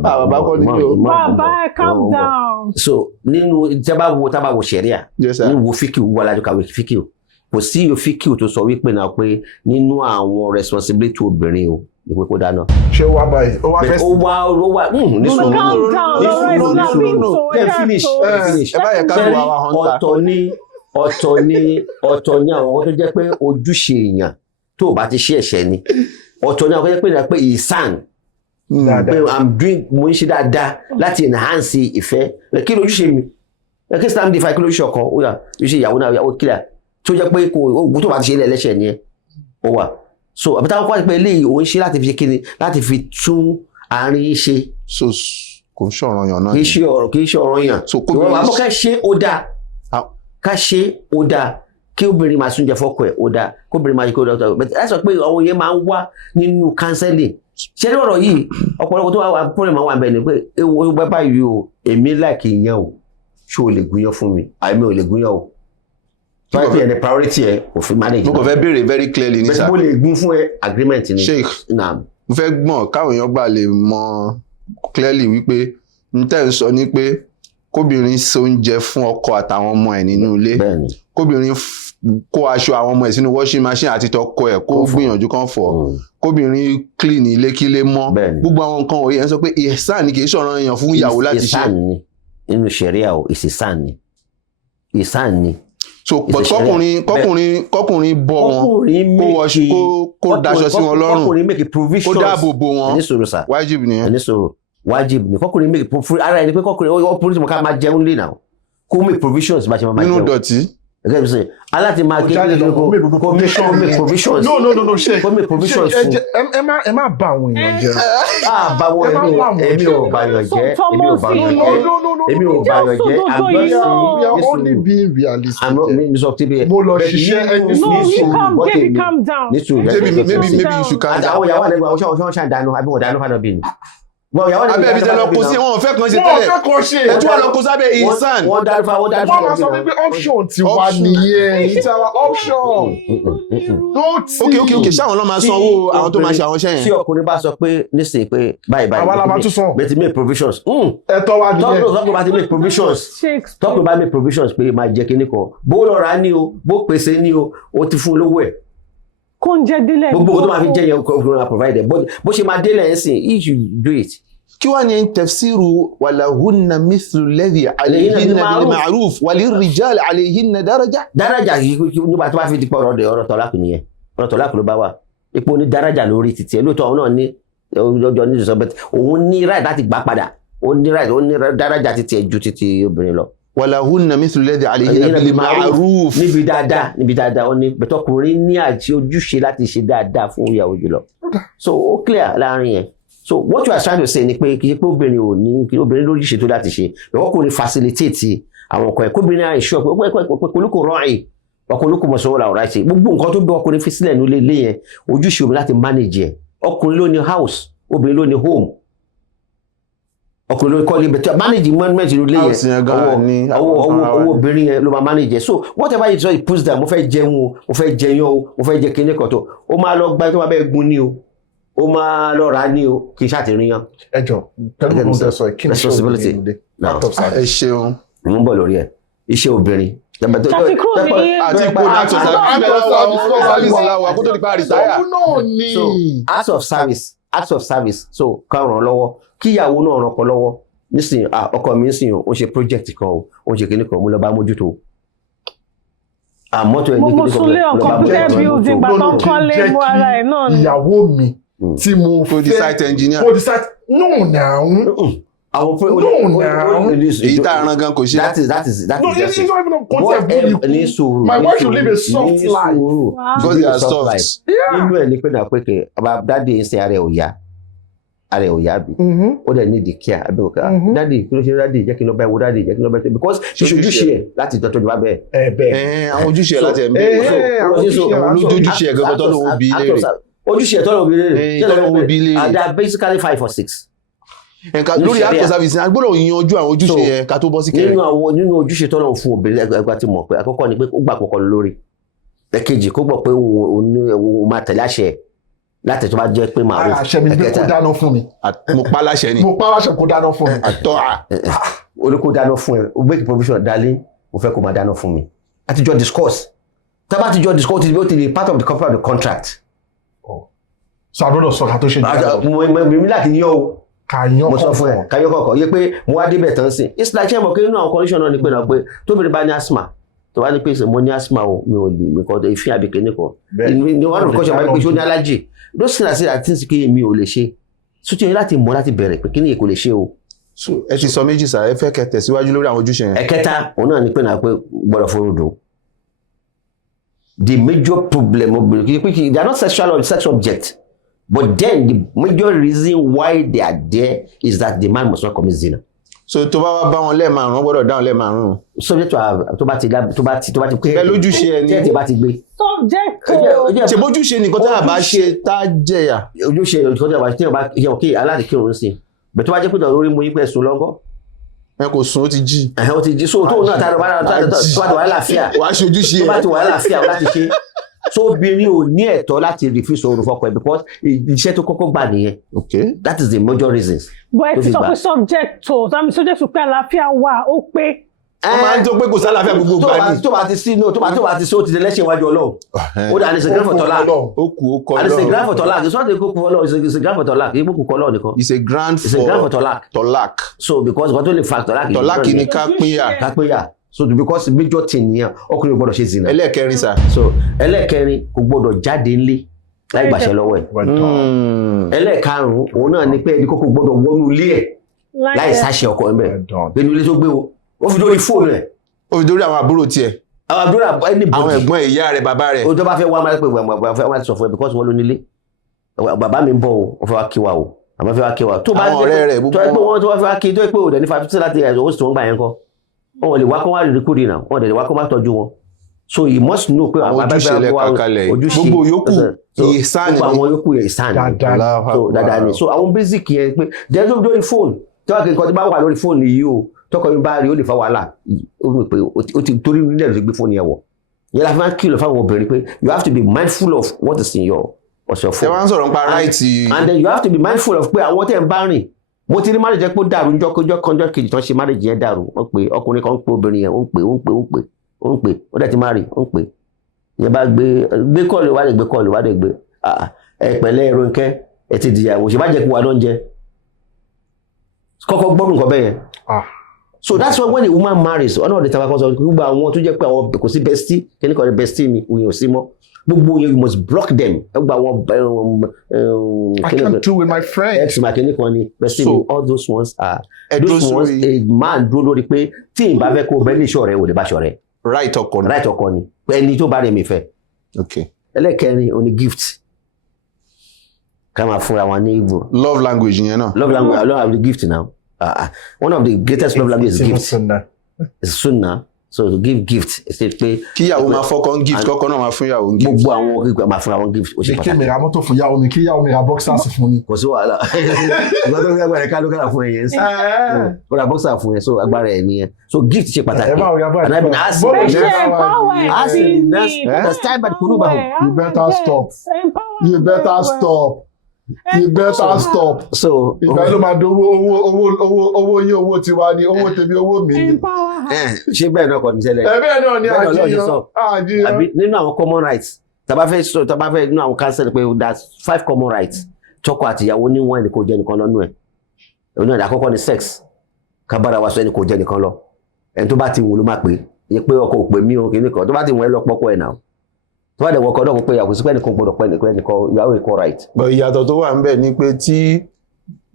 bàbá kọ́ ni o. Bàbá calm down. So nínú tábà wo sẹ̀ríà nínú wo fíkìú wọ́n alájọ kàwé fíkìú kò sí fíkìú tó sọ wípé náà pé nínú àwọn responsibility obìnrin o ní pé kó dáná. ṣé ó wá báyìí ó wá fẹ́ sí. ó wá ní sùúrù finish. ẹ bá yẹ ká lu àwọn ọ̀hún ta. ọ̀tọ̀ ni àwọn tó jẹ́ pé ojúṣe èèyàn tó bá ti ṣe ẹ̀ṣẹ̀ ni ọ̀tọ̀ ni àwọn tó jẹ́ pé ìsàn pé mo ń ṣe dáadáa láti enhance ìfẹ́ kí ló ojúṣe mi kí Islam define kí ló ojúṣe ọkọ ó yà ojúṣe ìyàwó náà ó kílà tó jẹ́ pé ogun tó bá ti ṣe ilé ẹlẹ́ṣẹ̀ ni ó wà so àbí táwọn kọ́ pé eléyìí òun ṣe láti fi ṣe kíni láti fi tún àárín ṣe. so kò ń ṣọ̀rọ̀ yàn náà. kì í ṣe ọ̀rọ̀ yàn. so kóbìnrin ìwọ àmọ́ ká ṣe ó dáa kí obìnrin máa súnjẹ fọ́kọ ẹ̀ ó dáa kóbìnrin máa yí kó dọ́tọ̀ but ẹ sọ pé àwọn yẹn máa ń wá nínú counseling ṣé ní ọ̀rọ̀ yìí ọ̀pọ̀lọpọ̀ tó wà problem wà bẹ́ẹ̀ ni pé ewu bàbá yìí o èmi láìkì ìyẹn o ṣé o lè gúnyán fún mi àìmí ò lè gúnyán o tọ́jú pé ẹni priority ẹ òfin manage. mo kàn fẹ́ béèrè very clearly ní sá. mo lè gún fún ẹ agreement ni. Sheikh mo fẹ́ gbọ́n káwọn èèyàn gbà lè mọ clearly wípé n tẹ́ ń sọ ni pé kóbìnrin ṣe oúnjẹ fún ọkọ àtàwọn ọmọ ẹ̀ nínú ilé kóbìnrin kó aṣọ àwọn ọmọ ẹ̀ sínú washing machine àti tọkọ ẹ̀ kó gbìyànjú kan fọ̀ kóbìnrin clean ilé kílé mọ́ gbogbo àwọn nǹkan wọ̀nyí ẹ̀ ń sọ pé ihsan ni kì í ṣọ̀ràn èèyàn fún ìyàwó láti ṣe. ihsan ni nínú ṣẹ̀ríà o ihsan ni ihsan ni. so but kọkùnrin bọ́ wọn kó daṣọ sí wọn lọ́rùn kó dáàbò bò wọn wájib nìyẹn. wájib ni kọkùnrin make ara ẹni pé kọkùnrin ọkùnrin tí mo ká máa jẹun lé náà kó make provisions bá ṣe máa jẹun. nínú dọ̀tí. ẹgbẹ́ mi sè aláti máa gé kó make provisions. no ṣe kó make provisions fún. ẹ má bá àwọn èèyàn jẹ. bá wọn èmi ò bá yàn jẹ èmi ò bá yàn jẹ èmi ò bá yàn jẹ we are only being realistic. mo lọ ṣiṣẹ́ ẹni calm down. maybe you should calm down. àwọn ìyàwó àdẹ́gbẹ́ ọ̀ṣọ́ ṣàdánù àbí wọ́n dánú fàdọ̀ bíi. abẹ́ ibi tẹ́ lọ kó sí wọn ò fẹ́ kan ṣe tẹ́lẹ̀ ẹ̀tún wọn lọ kó sábẹ́ ihsan. wọ́n dárífà wọ́n máa sọ pé option ti wà nìyẹn it's our option. ok ṣáwọn lọ́ máa sanwó àwọn tó máa ṣe àwọn iṣẹ́ yẹn. tí ọkùnrin bá sọ pé nísìnyí pé báyìí àwa la máa tún sàn. bẹ́ẹ̀ ti make provisions. ẹ̀tọ́ wa nìyẹn. tọ́kùnrin bá ti make provisions tọ́kùnrin bá make provisions pé máa jẹ kíní kan bó lọ rà á ní o bó pèsè ní o ó ti fún lówó ẹ̀. kó ń jẹ délẹ̀. gbogbo tó máa fi jẹ yẹn ọkùnrin máa provide bó ṣe máa délẹ̀ ẹ̀ sìn if you do it. kí wàá ní tafsiru walahunna mithlu alladhi alayhinna bil ma'ruf walirrijali alayhinna daraja. daraja yìí nígbà tó bá fi di pọ̀ ọ̀rọ̀ tọ́lákù nìyẹn ọ̀rọ̀ tọ́lákù ló bá wà ipò ní daraja lórí títí ẹ̀ lóòótọ́ òun náà ní ọjọ́ ní ìsọ̀bẹ̀ òun ní right láti gbà padà òun ní daraja títí ẹ̀ ju títí obìnrin lọ. walahunna mithlu alladhi alayhinna bil ma'ruf. níbi dáadáa ó ní bẹ̀tọ̀kùnrin ní àti ojúṣe láti ṣe dáadáa fún ìyàwó jùlọ so ó clear láàrin yẹn. So what you are trying to say ni pé kì í pé obìnrin ò ní kí obìnrin lórí ṣètò láti ṣe ọkùnrin facilitate àwọn ọkọ ẹ̀ kóbìnrin àìṣọ́ pé olùkọ́ rọ́ọ̀ì ọkọ olùkọ́ mọ̀ṣọ́wọ́ la ọ̀rá ṣe gbogbo nǹkan tó gbé ọkùnrin fi sílẹ̀ nílé ilé yẹn ojúṣe obìnrin láti manage ẹ̀ ọkùnrin ló ní house obìnrin ló ní home ọkùnrin ló ní kọ́lé bẹ̀tẹ̀ manage management ilé yẹn owó obìnrin yẹn ló máa manage ẹ̀ so whatever you try to push them mo fẹ́ jẹun o mo fẹ́ jẹyàn o mo fẹ́ jẹ kíní kan tó o máa lọ gbá tó máa bẹ́ẹ̀ gun ní o ó máa lọ rà á ní o kì í ṣàtìríyàn. ẹjọ pẹ̀lú ohun tẹ́ sọ kí ni responsibility ẹ ṣeun. mo ń bọ̀ lórí ẹ̀ iṣẹ́ obìnrin. àti kó látọ̀ service acts of service so ká ràn lọ́wọ́ kíyàwó náà ràn kọ́ lọ́wọ́ nísìnyí ọkọ mi nísìnyí ó ṣe project kan o ó ń ṣe kíní kan mo lọ bá mójútó àmọ́ tó ẹni kíní kan lọ bá mójútó gbàtọ́ kọ́lé mú ara ẹ̀ náà ni. ìyàwó mi tí mo fẹ́ site engineer no now èyí tá a ran gan kò ṣe. that is no it's not even a concept ní sùúrù my wife should live a soft life because they are soft. nínú ẹ̀ ní pé náà pé kẹ ọba dáàdi ń ṣe ara ẹ̀ ò yá bí ó dẹ̀ ní ìdíkíà abẹ́òkà dáàdi kí ló ṣe dáàdi jẹ́ kí n lọ bá ẹ wo dáàdi jẹ́ kí n lọ bá ẹ ṣe because ṣojúṣe ẹ̀ láti tọ́jú bá bẹ́ẹ̀. àwọn ojúṣe ẹ̀ láti ẹ̀ bẹ́ẹ̀ àwọn olójúṣe ẹ̀ gbọ́dọ̀ tọ́lọ́ òbí léèrè. ojúṣe ẹ̀ tọ́lọ́ òbí léèrè and they are basically 5 or 6. lórí actor service a gbọ́dọ̀ yanjú àwọn ojúṣe yẹn ká tó bọ́ sí kẹrin. nínú ojúṣe tọ́lọ́ fún obìnrin ẹgbẹ́ tí mọ̀ pé àkọ́kọ́ ni pé ó gbà kọ́kọ́ lórí ẹ̀kejì kó gbọ́ pé òun máa tẹ̀lé àṣẹ láti tó bá jẹ́ pé màá rò àṣẹ mi ni pé kó dáná fún mi. mo pa láṣẹ ni. mo pa láṣẹ kó dáná fún mi. àtọ́ olùkó dáná fún ẹ o make provision dalẹ̀ mo fẹ́ kó máa dáná fún mi àtijọ́ discuss tábà àtijọ́ discuss ó ti di part of the contract. so àbúrò sọ ká tó ṣe jẹ́ mi láti yọ o mo sọ fún ẹ káyọ kọkọ yẹ pé mo wá débẹ̀ tán sí islam ṣe mọ̀ pé inú àwọn condition náà ni pé náà pé tóbìnrin bá ní asthma tó bá ní pé mo ní asthma o mi ò lè nǹkan ìfín àbíkẹ́ nìkan ní one of the question máa ń pè ṣó ní allergy those things are things kí mi ò lè ṣe sótì yẹn láti mọ̀ láti bẹ̀rẹ̀ pé kí ni èkó lè ṣe o. ẹ ti sọ méjì sá ẹ fẹ́ kẹ́ tẹ̀síwájú lórí àwọn ojúṣe yẹn. ẹ̀kẹta òun náà ni pé náà pé gbọ́dọ̀ fọwọ́dọ̀ the major problem obìnrin kì í they are not sexual or sex object. But then the major reason why they are there is that the man must not commit zina. So tó bá wá bá wọn lẹ́ẹ̀márùn-ún gbọ́dọ̀ dáhùn lẹ́ẹ̀márùn-ún. Subject to tó bá ti pé. Ẹ lójúṣe ẹni. Tí ẹ ti bá ti gbé. Subject to. Ṣé bójúṣe nìkan tí a bá ṣe tá jẹ̀yà. Ojúṣe nìkan tí a bá ṣe tí a bá yẹ kí aládìkírun sí. Bẹ̀tọ́ wá jẹ́ pé lórí mo yí pẹ́ sùn lọ́gọ́. Ẹ kò sùn ó ti jí. Ó ti jí so tó náà tá a bá wà láàfíà. Wàá ṣe ojúṣe ẹ. Tó bá ti wà láàfíà láti ṣe. So obìnrin ò ní ẹ̀tọ́ láti refuse oorun fọ́kọ ẹ̀ because iṣẹ́ tó kọ́kọ́ gbà nìyẹn. Okay. That is the major reason. But ẹ ti sọ pé subject to pé àlàáfíà wà ó pé wọ́n máa ń tó pé kò sálàáfíà gbogbo gbà ní. tó bá ti sí ó ti dẹ́lẹ́ṣẹ̀ iwájú Ọlọ́run ó dà ní sègán fọ̀tọ́lá ó kù ó kọ́ lọ́run. àti sègán fọ̀tọ́lá kì í sọ́ọ́ kó kú Ọlọ́run sègán fọ̀tọ́lá kì í kú kọ́ Ọlọ́run nìkan. it's a grand for tọ́lák. so because nǹkan tó lè fa tọ́lák ni ká pínyà. so because major thing nìyẹn ọkùnrin gbọ́dọ̀ ṣe zina. ẹlẹ́ẹ̀kẹrin sà. so ẹlẹ́ẹ̀kẹrin kò gbọ́dọ̀ jáde ńlé láì gbàṣẹ lọ́wọ́ ẹ̀. ẹlẹ́ẹ̀karùn-ún òun náà ni pé ẹni kókó gbọ́dọ̀ wọnú ilé ẹ̀ láì sáṣẹ ọkọ ẹ̀ bẹ́ẹ̀ nínú ilé tó gbé o ó fi dórí fóònù ẹ̀. ó fi dórí àwọn àbúrò tiẹ̀. àwọn ẹ̀gbọ́n ìyá rẹ̀ bàbá rẹ̀. o tó bá fẹ́ wá máa pè wọ́n sọ fún ẹ because wọ́n ló nílé bàbá mi ń bọ̀ o wọ́n fẹ́ wá kí wa o àmọ́ fẹ́ wá kí wa. àwọn ọ̀rẹ́ rẹ̀ gbogbo wọn tó wá fẹ́ wá kí tó pé o dẹ̀ ní 50 láti owó sì tó ń gbà yẹn kọ́ wọn lè wá kó wá rí kúrì náà wọn lè wá kó má tọ́jú wọn. so you must know pé àwọn ojúṣe lẹ kàkàlẹ̀ gbogbo yòókù ìsàn àwọn yòókù yẹn ìsàn so dáadáa ni so àwọn basic yẹn pé jẹ́ tó lórí fóònù tí wọ́n kì í kọ́ tí bá wà lórí fóònù yìí o tọkọ mi bá rí ó lè fa wàhálà ó rí pé ó ti torí nílẹ̀ ló ti gbé fóònù yẹn wọ̀ yẹn la fi máa ń kìlọ̀ fáwọn obìnrin pé you have to be mindful of what is in your phone. ṣé wọ́n ń sọ̀rọ̀ nípa right. and then you have to be mindful of pé àwọn tẹ̀ ń bá rìn mo ti rí marriage jẹ́ pé ó dàrú njọ́ kanjọ́ kejì tán ṣe marriage yẹn dàrú wọ́n pè ọkùnrin kan ń pè obìnrin yẹn ó ń pè ó dẹ̀ ti marry ó ń pè yẹn bá gbé kọ́ọ̀lù wá lè gbé ẹ pẹ̀lẹ́ Rónkẹ́ ẹ ti dìyàwó ṣe bá jẹ́ kó wà lóúnjẹ kọ́kọ́ gbọ́dún nǹkan bẹ́ẹ̀ yẹn. So that's why when a woman marries ọ̀nà ọ̀dẹ̀ tàbá kan sọ gbogbo àwọn tó jẹ́ pé àwọn kò sí bestie kí ni kò ní bestie mi òyìn ò sí mọ́ gbogbo yẹn you must block them gbogbo àwọn I can't do with my friend ex ma kìíní kan ni bestie mi all those ones are those ones a man dúró lórí pé tí ìbá fẹ́ kó bẹ́ẹ̀ ní ìṣọ́ rẹ̀ ò lè bá ṣọ́ rẹ̀ right ọkọ ni ẹni tó bá rẹ̀ mi fẹ́. ẹlẹ́kẹrin o ní gift ká máa fúnra wọn ní ìgbò. love language yẹn náà. love language I don't have the gift now. One of the greatest love languages is gift. It's sunnah. So to give gift, it's pé kíyàwó máa fọkàn gift kọ́kọ́ náà máa fún ìyàwó gift. Gbogbo àwọn máa fún àwọn gift ó ṣe pàtàkì. Kí mi ra mọ́tò fún ìyàwó mi kí ìyàwó mi ra boxers fún mi. Kò sí wàhálà. Ìgbà tó ń gbà rẹ̀ ká ló kára fún ẹ yẹn. Kó ra boxer fún ẹ so agbára ẹ̀ nìyẹn. So gift ṣe pàtàkì. Ẹ bá òyà bá ẹ̀ You better stop. You better stop. You better stop. So ìgbà ló máa dówó owó yín owó tiwa ni owó tèmi owó mi ni. Ṣé bẹ́ẹ̀ náà kọ́ ní ṣẹlẹ̀? Bẹ́ẹ̀ náà ni àjíyàn. Àbí nínú àwọn common rights tàbá fẹ́ nínú àwọn council pé that's 5 common rights tọkọ àti ìyàwó ní wọn ẹni kò jẹ́ nìkan lọ́nú ẹ̀. Òun náà àkọ́kọ́ ni sex kábàárà wa sọ ẹni kò jẹ́ nìkan lọ. Ẹni tó bá ti wù ló máa pè é pé ọkọ ò pè mí o kìíní kan tó bá ti wù ẹ́ lọ pọ́kọ ẹ̀ náà. Tó bá dẹ̀ wọ́kọ̀ náà pé ìyàwó sí pé ẹnìkan gbọ́dọ̀ pẹ́ nìkan ìyàwó ìkọ́ right. But ìyàtọ̀ tó wà ń bẹ̀ ni pé tí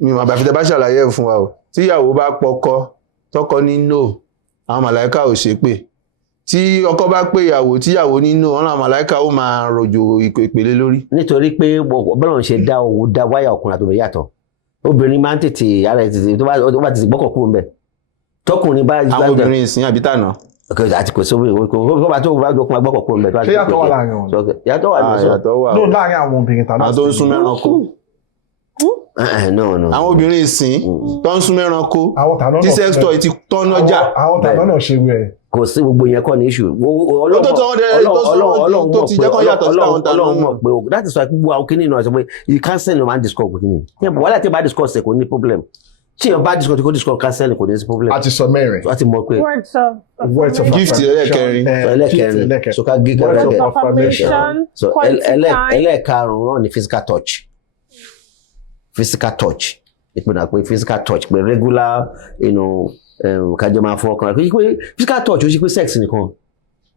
mi màbà fi tẹ bá ṣàlàyé fún wa o tí ìyàwó bá pọkọ tọkọ ní no àwọn màláíkà ò ṣe pé tí ọkọ bá pé ìyàwó tí ìyàwó ní no àwọn màláíkà ó máa rọ̀jò ìpele lórí. Nítorí pé bọ́lọ̀ ń ṣe dá owó dá wáyà ọkùnrin àtòbẹ̀ yàtọ̀ obìnrin máa ń tètè ara ẹ̀ tètè tó bá tètè gbọ́kọ̀ kúrò ń bẹ̀ tọkùnrin bá. àwọn obìnrin ìsìn àbí tànà. Àti kò sóbì kò bá tó bá dọkùn agbọ́kọ̀ kúrò ń bẹ̀. Ṣé yàtọ̀ wà láàrin wọn? Yàtọ̀ wà ló láàrin àwọn obìnrin tànà. àwọn tó ń sún mẹ́ranko. No. Àwọn obìnrin ìsìn tó ń sún mẹ́ranko tí sex toy ti tọ́nà jà. Àwọn tànà náà ṣe wẹ̀. Kò sí gbogbo yẹn kọ́ ní issue. Ọlọ́run tó ti jẹ́ kọ́ yàtọ̀ sí àwọn tànà. Ọlọ́run mọ̀ pé that is why gbogbo àwọn kìnìún náà sọ pé you cancel no man discuss kìnìún. Wàhálà tí bá discuss ẹ̀ kò ní problem. Tí yẹn bá discuss kò discuss cancel kò ní sí problem. A ti sọ mẹ́rin. A ti mọ̀ pé. Words of gift ẹlẹ́kẹrin. So ká gé affirmation. So ẹlẹ́karùn-ún náà ni physical touch. Physical touch. Ìpínlẹ̀ pé physical touch pé regular kájọ máa fọ́ ọkàn rẹ̀ pé physical touch ó ṣe pé sex nìkan.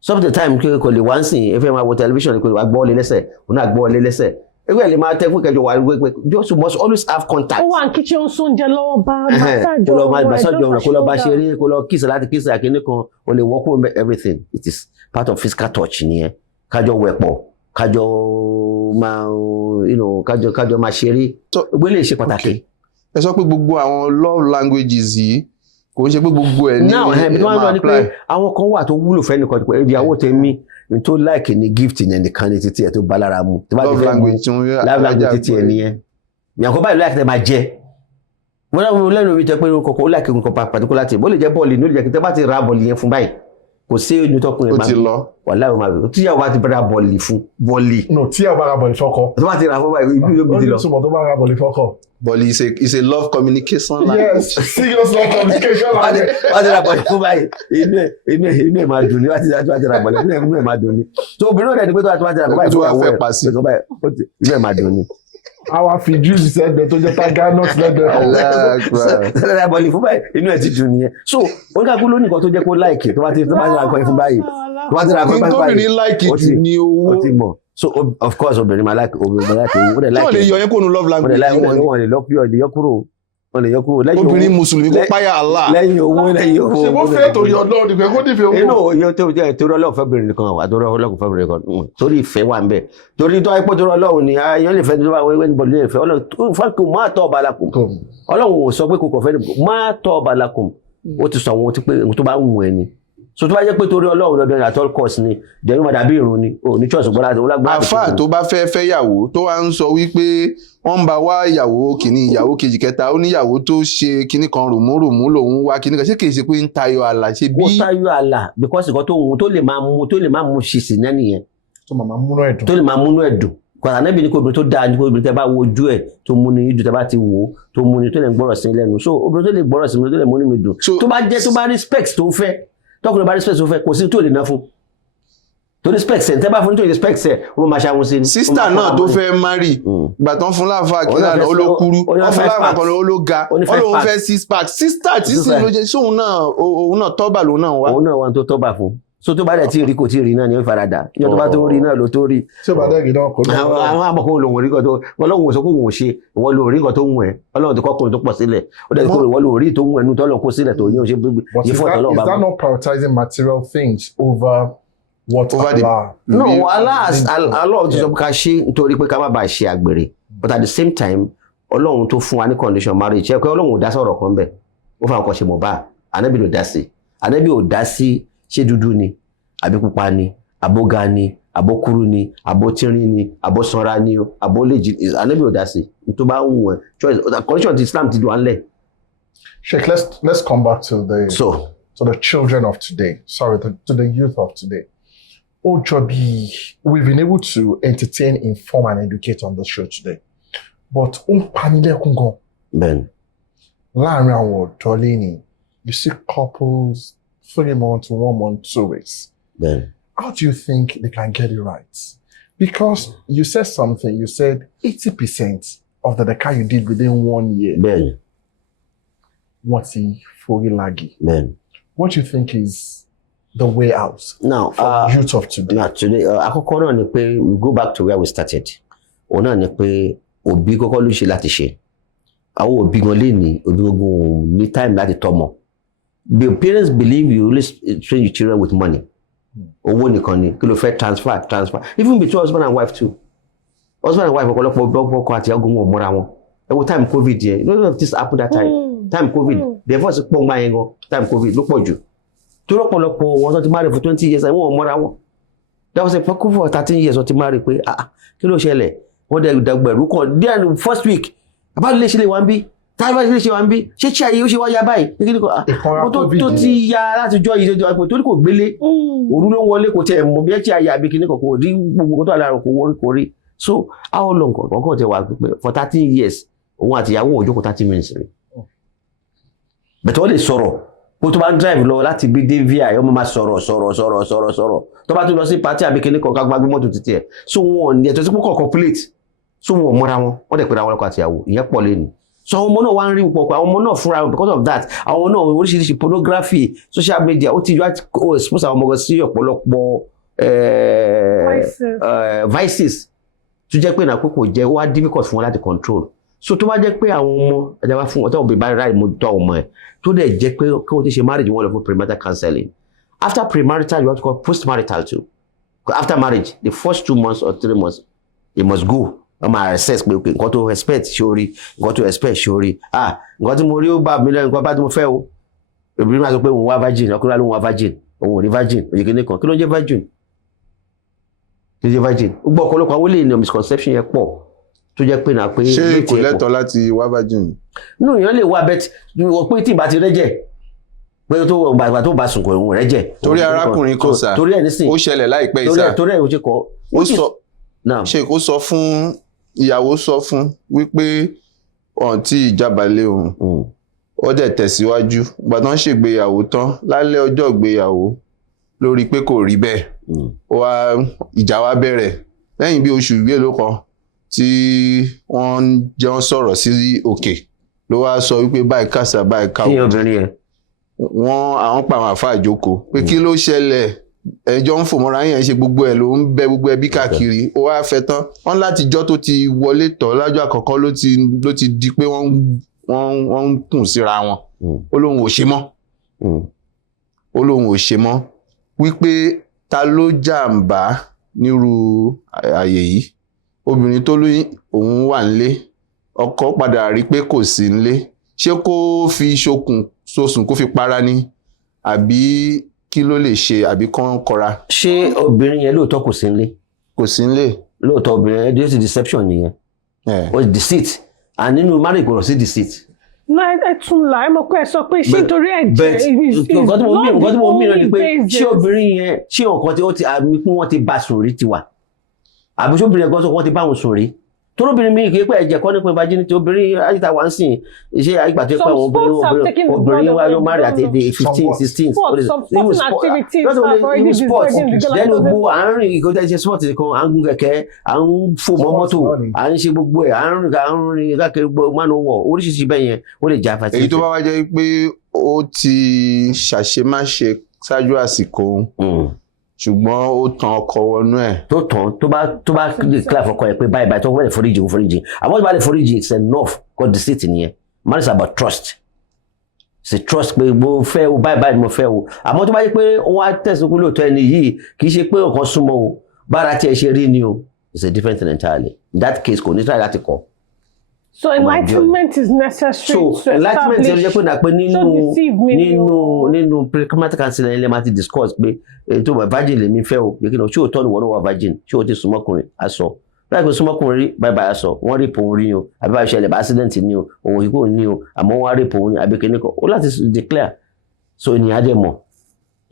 Some of the time kò lè wá ń sìn ẹ fẹ́ máa wo television kò lè wá gbọ́ ọ lé lẹ́sẹ̀ òun náà gbọ́ ọ lé lẹ́sẹ̀. Ẹgbẹ́ lè máa tẹ́ fún ìkẹjọ wà wípé just must always have contact. Ó wà ní kitchen ó sún oúnjẹ lọ́wọ́ bá massage ọ̀rọ̀ kó lọ bá ṣeré kó lọ kiss láti kiss àkíní kan ó lè wọ́n kó everything it is part of physical touch nìyẹn kájọ wẹ̀pọ̀ kájọ máa ṣeré gbé lè ṣe pàtàkì. Ẹ sọ pé gbogbo àwọn love languages yìí kò ń ṣe pé gbogbo ẹ̀ ní máa apply. Àwọn kan wà tó wúlò fẹ́ nìkan pé ìyàwó tèmi tó like ní gift yẹn nìkan ní títí ẹ̀ tó bá lára mu. love language títí ẹ̀ nìyẹn. Ìyàwó báyìí láti tẹ́ máa jẹ. Wọ́n lẹ́nu omi tẹ́ pé kọ̀ọ̀kan ó like nǹkan particular tí bó lè jẹ́ bọ́ọ̀lì ní ó lè jẹ́ kí tẹ́ bá ti ra bọ́ọ̀lì yẹn fún báyìí kò sí oyún tọkùnrin máa ń lọ wàhálà ó máa bẹ tíyàwó bá ti bẹ̀rẹ̀ bọ́ọ̀lì fún bọ́ọ̀lì. no tíyàwó bá ra bọ́ọ̀lì fọ́kọ. tó bá ti ra fún báyìí ibi yóò bí ti lọ. ó ní túmọ̀ tó bá ra bọ́ọ̀lì fọ́kọ. bọ́ọ̀lì is a love communication line. yes serious love communication line. wá ti ra bọ́ọ̀lì fún báyìí inú ẹ̀ máa dùn ní wá ti ra bọ́ọ̀lì inú ẹ̀ máa dùn ní. so obìnrin náà dẹ̀ ni pé tó wá ti ra bọ́ọ̀lì fún ìyàwó ẹ̀ inú ẹ̀ máa dùn ní. àwa fi juice sẹ́gbẹ̀ẹ́ tó jẹ́ tiger nut lẹ́gbẹ̀ẹ́. sẹ́lẹ̀ bọ́ọ̀lì fún báyìí inú ẹ̀ ti dùn nìyẹn. so oníkàkú ló nìkan tó jẹ́ kó láìkì tó bá ti ra nǹkan fún báyìí. tó bá ti ra nǹkan fún báyìí. nítorí láìkì jù ní owó. ó ti mọ̀ so of course obìnrin máa láìkì obìnrin máa láìkì owó. tí wọ́n lè yọ yẹn kó nu love language. wọ́n lè yọ kúrò. obìnrin mùsùlùmí kó páyà Allah. lẹ́yìn owó. ṣé wọ́n fẹ́ torí Ọlọ́run nìkan kó nífẹ̀ẹ́ owó. inú yóò tó jẹ́ torí Ọlọ́run fẹ́ bèrè nìkan wà torí Ọlọ́run fẹ́ bèrè nìkan torí ìfẹ́ wà ń bẹ̀ torí tó ayé pọ̀ torí Ọlọ́run ni ayé lè fẹ́ tó bá wẹ́wẹ́ níbo lè fẹ́ Ọlọ́run fáńkì máa tọ́ ọba lakum Ọlọ́run ò sọ pé kò kọ̀ fẹ́ máa tọ́ ọba lakum ó ti sọ àwọn tó bá wù ẹni so tó bá jẹ́ pé torí Ọlọ́run lọ́dọ̀ at all cost ni dẹ̀rù máa dàbí ìrun ni ò ní church gbọ́dá tó lágbára. àfáà tó bá fẹ́ yàwó tó wá ń sọ wípé wọ́n ń bá wá ìyàwó kìíní ìyàwó kejì kẹta ó níyàwó tó ṣe kíní kan rùmúrùmú lòun wá kíní kan ṣé kìí ṣe pé ń tayọ àlà ṣe bí. ó tayọ àlà because nǹkan tó lè máa mú ṣìṣì náà nìyẹn. tó máa múnú ẹ̀dùn. tó lè máa múnú ẹ̀dùn kọ́ra níbi ní kò obìnrin tó dáa ní kò obìnrin tẹ́ bá wo ojú ẹ̀ tó múni yín dùn tẹ́ bá ti wò ó tó múni tó lè gbọ́rọ̀ sí lẹ́nu so obìnrin tó lè gbọ́rọ̀ sí mi tó lè múni mi dùn tó bá jẹ́ tó bá respect tó fẹ́ tọkùnrin bá respect tó fẹ́ kò sí tó lè ná fún tó respect ẹ̀ tẹ́ bá fún tó respect ẹ̀ wọ́n máa ṣàwọn sí ni. sísítà náà tó fẹ́ marry ìgbà tán fún láǹfà kí náà ó ló kúrú wọ́n fún láǹfà kan ó ló ga wọ́n lóun fẹ́ 6 pack sísítà tí sì ló jẹ́ sóun náà tọ́bà lòun náà wá. òun náà wà tó tọ́bà fún so tó bá dẹ̀ tí rí kò tí rí náà ni ó farada ìjọ tó bá tó rí náà ló tó rí. tí ó bá dẹ́ gidi náà kò ní. àwọn àmọ́ kó lòun rí kan tó Ọlọ́run sọ pé òun ò ṣe ìwọ ló rí kan tó wù ẹ́ Ọlọ́run tó kọ́kùnrin tó pọ̀ sílẹ̀ ó dẹ̀ kó ìwọ ló rí tó wù ẹ́ nù tọ́lọ̀ kó sílẹ̀ tó yín ó ṣe gbégbé yìí fún ọ̀tọ̀ Is that not prioritizing material things over what Allah? No, Allah ti sọ pé ká ṣe nítorí pé ká má bàa ṣe àgbèrè but at the same time Ọlọ́run tó fún wa ní condition marriage ṣe pé Ọlọ́run ò dá sọ̀rọ̀ kan bẹ̀ ó fà nǹkan ṣe mọ̀ bá Ànábì ló dá sí Ànábì ò dá sí ṣé dúdú ni àbí pupa ni àbóga ni àbókúrú ni àbótírín ni àbósanra ni àbólèjì Ànábì ò dá sí tó bá wù ẹ́ choice condition ti Islam ti dùn án lẹ̀. Sheikh, let's come back to the children of today. Sorry, to the youth of today. Ojobi, we've been able to entertain, inform, and educate on the show today. But Ben. Láàrin àwọn ọ̀dọ́ lẹ́ni, you see couples 3 months, 1 month, 2 weeks. Ben. How do you think they can get it right? Because you said something, you said 80% of the car you did within 1 year. Ben. What's the fully laggy? Ben. What do you think is the way out now for youth of today? Now today, àkọ́kọ́ náà ni pé we go back to where we started. Òun náà ni pé òbí kọ́kọ́ ló ṣe láti ṣe. Àwọn òbí gan lè ní òbí gbogbo ní time láti tọ́mọ. The parents believe you always train your children with money. Owó nìkan ni kí ló fẹ́ transfer. Even between husband and wife too. Husband and wife ọ̀pọ̀lọpọ̀ ọkọ àti ọgọ́ wọn mọ́ra wọn. Ẹ wo time COVID yẹn. You know this happened that time. Time COVID. The first pọ̀ ń gbá yẹn gan. Time COVID ló pọ̀ jù. Tó lọ́pọ̀lọpọ̀ wọn tó ti marry for 20 years wọ́n mọ́ra wọn. That was a for 13 years wọ́n ti marry pé kí ló ṣẹlẹ̀? Wọ́n dẹ̀ dàgbẹ̀rú kan. Then first week àbá lè ṣe lè wá ń bí. Táyà lè ṣe wá ń bí. Ṣé tí ayé ó ṣe wá ya báyìí? Tó ti ya láti jọ yìí tó àpò torí kò gbélé. Òru ló ń wọlé kò tẹ̀ mọ̀ bí ẹ tí ayé àbí kíní kan kò rí gbogbo tó àlàrò kò rí. So how long kankan tẹ wà for 13 years òun àti ìyàwó òjò kò 30 minutes rẹ̀. Bẹ̀tẹ̀ wọ́n lè sọ̀rọ̀. Kó tó bá ń drive lọ láti bí dé vi ọmọ máa sọ̀rọ̀ tó bá tó lọ sí party àbí kíní kan ká gbágbé mọ́tò títí ẹ̀ so wọn ní ẹ̀tọ́ sí púpọ̀ complete so wọn mọ́ra wọn wọ́n dẹ̀ pẹ̀lú àwọn ọkọ àti ìyàwó ìyẹn pọ̀ lẹ́nu so àwọn ọmọ náà wá ń rí púpọ̀ àwọn ọmọ náà fúnra because of that àwọn náà oríṣiríṣi pornography social media ó ti yọ expose àwọn ọmọ sí ọ̀pọ̀lọpọ̀ vices tó jẹ́ pé nàpẹ́ kò jẹ́ wá difficult fún wọn láti control so tó bá jẹ́ pé àwọn ọmọ ẹ̀dá fún ọ̀tọ̀ òbí bá ráì mo tọ́ ọmọ ẹ̀ tó dẹ̀ jẹ́ pé kí wọ́n ti ṣe marriage wọ́n lọ fún premarital counseling after premarital you have to call postmarital too after marriage the first 2 months or 3 months they must go wọ́n máa assess pé nǹkan tó expect ṣórí nǹkan tó expect ṣórí nǹkan tí mo rí ó bá mi lẹ́nu nǹkan bá tí mo fẹ́ o obìnrin máa sọ pé òun wá virgin ọkùnrin ló ń wá virgin òun ò ní virgin òye kìíní kan kí ló ń jẹ́ virgin kí ló ń jẹ́ virgin gbogbo ọ̀pọ̀lọpọ̀ àwọn olè ní misconception yẹn pọ̀ tó jẹ́ pé náà pé ṣé kò lẹ́tọ̀ọ́ láti wá virgin. no èèyàn lè wá bet pé tí ìbá ti rẹ́jẹ̀ pé tó gbàgbà tó bá sùn kò òun rẹ̀ jẹ́. Torí arákùnrin kò sá. Torí ẹ̀ nísìn. Ó ṣẹlẹ̀ láìpẹ́ ìsá. Torí ẹ̀ ó ṣe kọ́. Ó sọ Sheikh ó sọ fún ìyàwó sọ fún wípé ọ̀n tí ìjábálẹ̀ òun. Ó dẹ̀ tẹ̀síwájú. Ìgbà tán ṣègbéyàwó tán lálẹ́ ọjọ́ ìgbéyàwó lórí pé kò rí bẹ́ẹ̀. Ìjà wá bẹ̀rẹ̀ lẹ́yìn bí oṣù mélòó kan tí wọ́n jẹun sọ̀rọ̀ sí òkè ló wá sọ wípé báyìí kàṣà báyìí káwọ́. Kí obìnrin yẹn? Àwọn pa àwọn àfáà jókòó pé kí ló ṣẹlẹ̀ ẹjọ́ ń fòmọ́ra yẹn ṣe gbogbo ẹ̀ ló ń bẹ gbogbo ẹbí káàkiri ó wá fẹ́ tán wọ́n láti jọ́ tó ti wọlé tọ̀ lájọ́ àkọ́kọ́ ló ti di pé wọ́n ń kùn síra wọn ó lóun ò ṣe mọ́ wípé ta ló jàǹbá nírú àyè yìí obìnrin tó lóyún òun wà nílé ọkọ padà rí pé kò sí nílé ṣé kó fi sokùn kó fi para ni àbí kí ló lè ṣe àbí kán kọra. Ṣé obìnrin yẹn lóòótọ́ kò sí nílé? Kò sí nílé. Lóòótọ́ obìnrin yẹn this is deception nìyẹn. Ó deceit and nínú marriage kò rọ̀ sí deceit. Náà ẹ tún là ẹ mọ̀ pé ẹ sọ pé ṣé nítorí ẹ̀jẹ̀ nǹkan tí mo mìíràn ni pé ṣé obìnrin yẹn ṣé nǹkan tí ó ti àmì pé wọ́n ti bá sùn rí ti wà àbí ṣé obìnrin yẹn gbọ́dọ̀ wọ́n ti bá wọn sùn rí torí obìnrin mi kì í pẹ́ ẹ̀jẹ̀ kọ́ nípa virginity obìnrin ayíta wà ń sìn ṣé àyígbà tó yẹ pé àwọn obìnrin wa yóò marry àti the 15, 16 sports lẹ́nu gbogbo à ń rìn ìkọjá iṣẹ́ sport kan à ń gun kẹ̀kẹ́ à ń fò mọ́ mọ́tò à ń ṣe gbogbo ẹ̀ à ń rìn káàkiri gbogbo mánu wọ̀ oríṣiríṣi bẹ́ẹ̀ yẹn ó lè jẹ́ àfàtì. èyí tó bá wá jẹ́ pé ó ti ṣàṣemáṣe ṣáájú àsìkò ṣùgbọ́n ó tan ọkọ wọnú ẹ̀. tó bá declare fọkọ ẹ pé báyìí tó wọ́n lè foríjì àmọ́ tó bá lè foríjì it's enough God deceit nìyẹn marriage is about trust it's a trust pé mo fẹ́ o báyìí mo fẹ́ o àmọ́ tó bá yẹ pé ó wá tẹ̀sán pé lóòótọ́ ẹni yìí kì í ṣe pé ọkàn súnmọ́ o bára tí ẹ ṣe rí ni o it's a different thing entirely in that case kò ní try láti kọ́. So enlightenment is necessary to enlightenment establish. So enlightenment nínú premarital counseling ilé máa ti discuss pé tó bá virgin lèmi fẹ́ o ṣé o tọ́ ni wọ́n wà virgin ṣé o ti súnmọ́kùnrin aṣọ láì pé súnmọ́kùnrin rí báyìí aṣọ wọ́n rí pòun rí o àbí báyìí ṣẹlẹ̀ bá accident ni o òun ìkó ni o àmọ́ wọ́n rí pòun ní àbí kìíní kan ó láti declare so ènìyàn á dẹ̀ mọ̀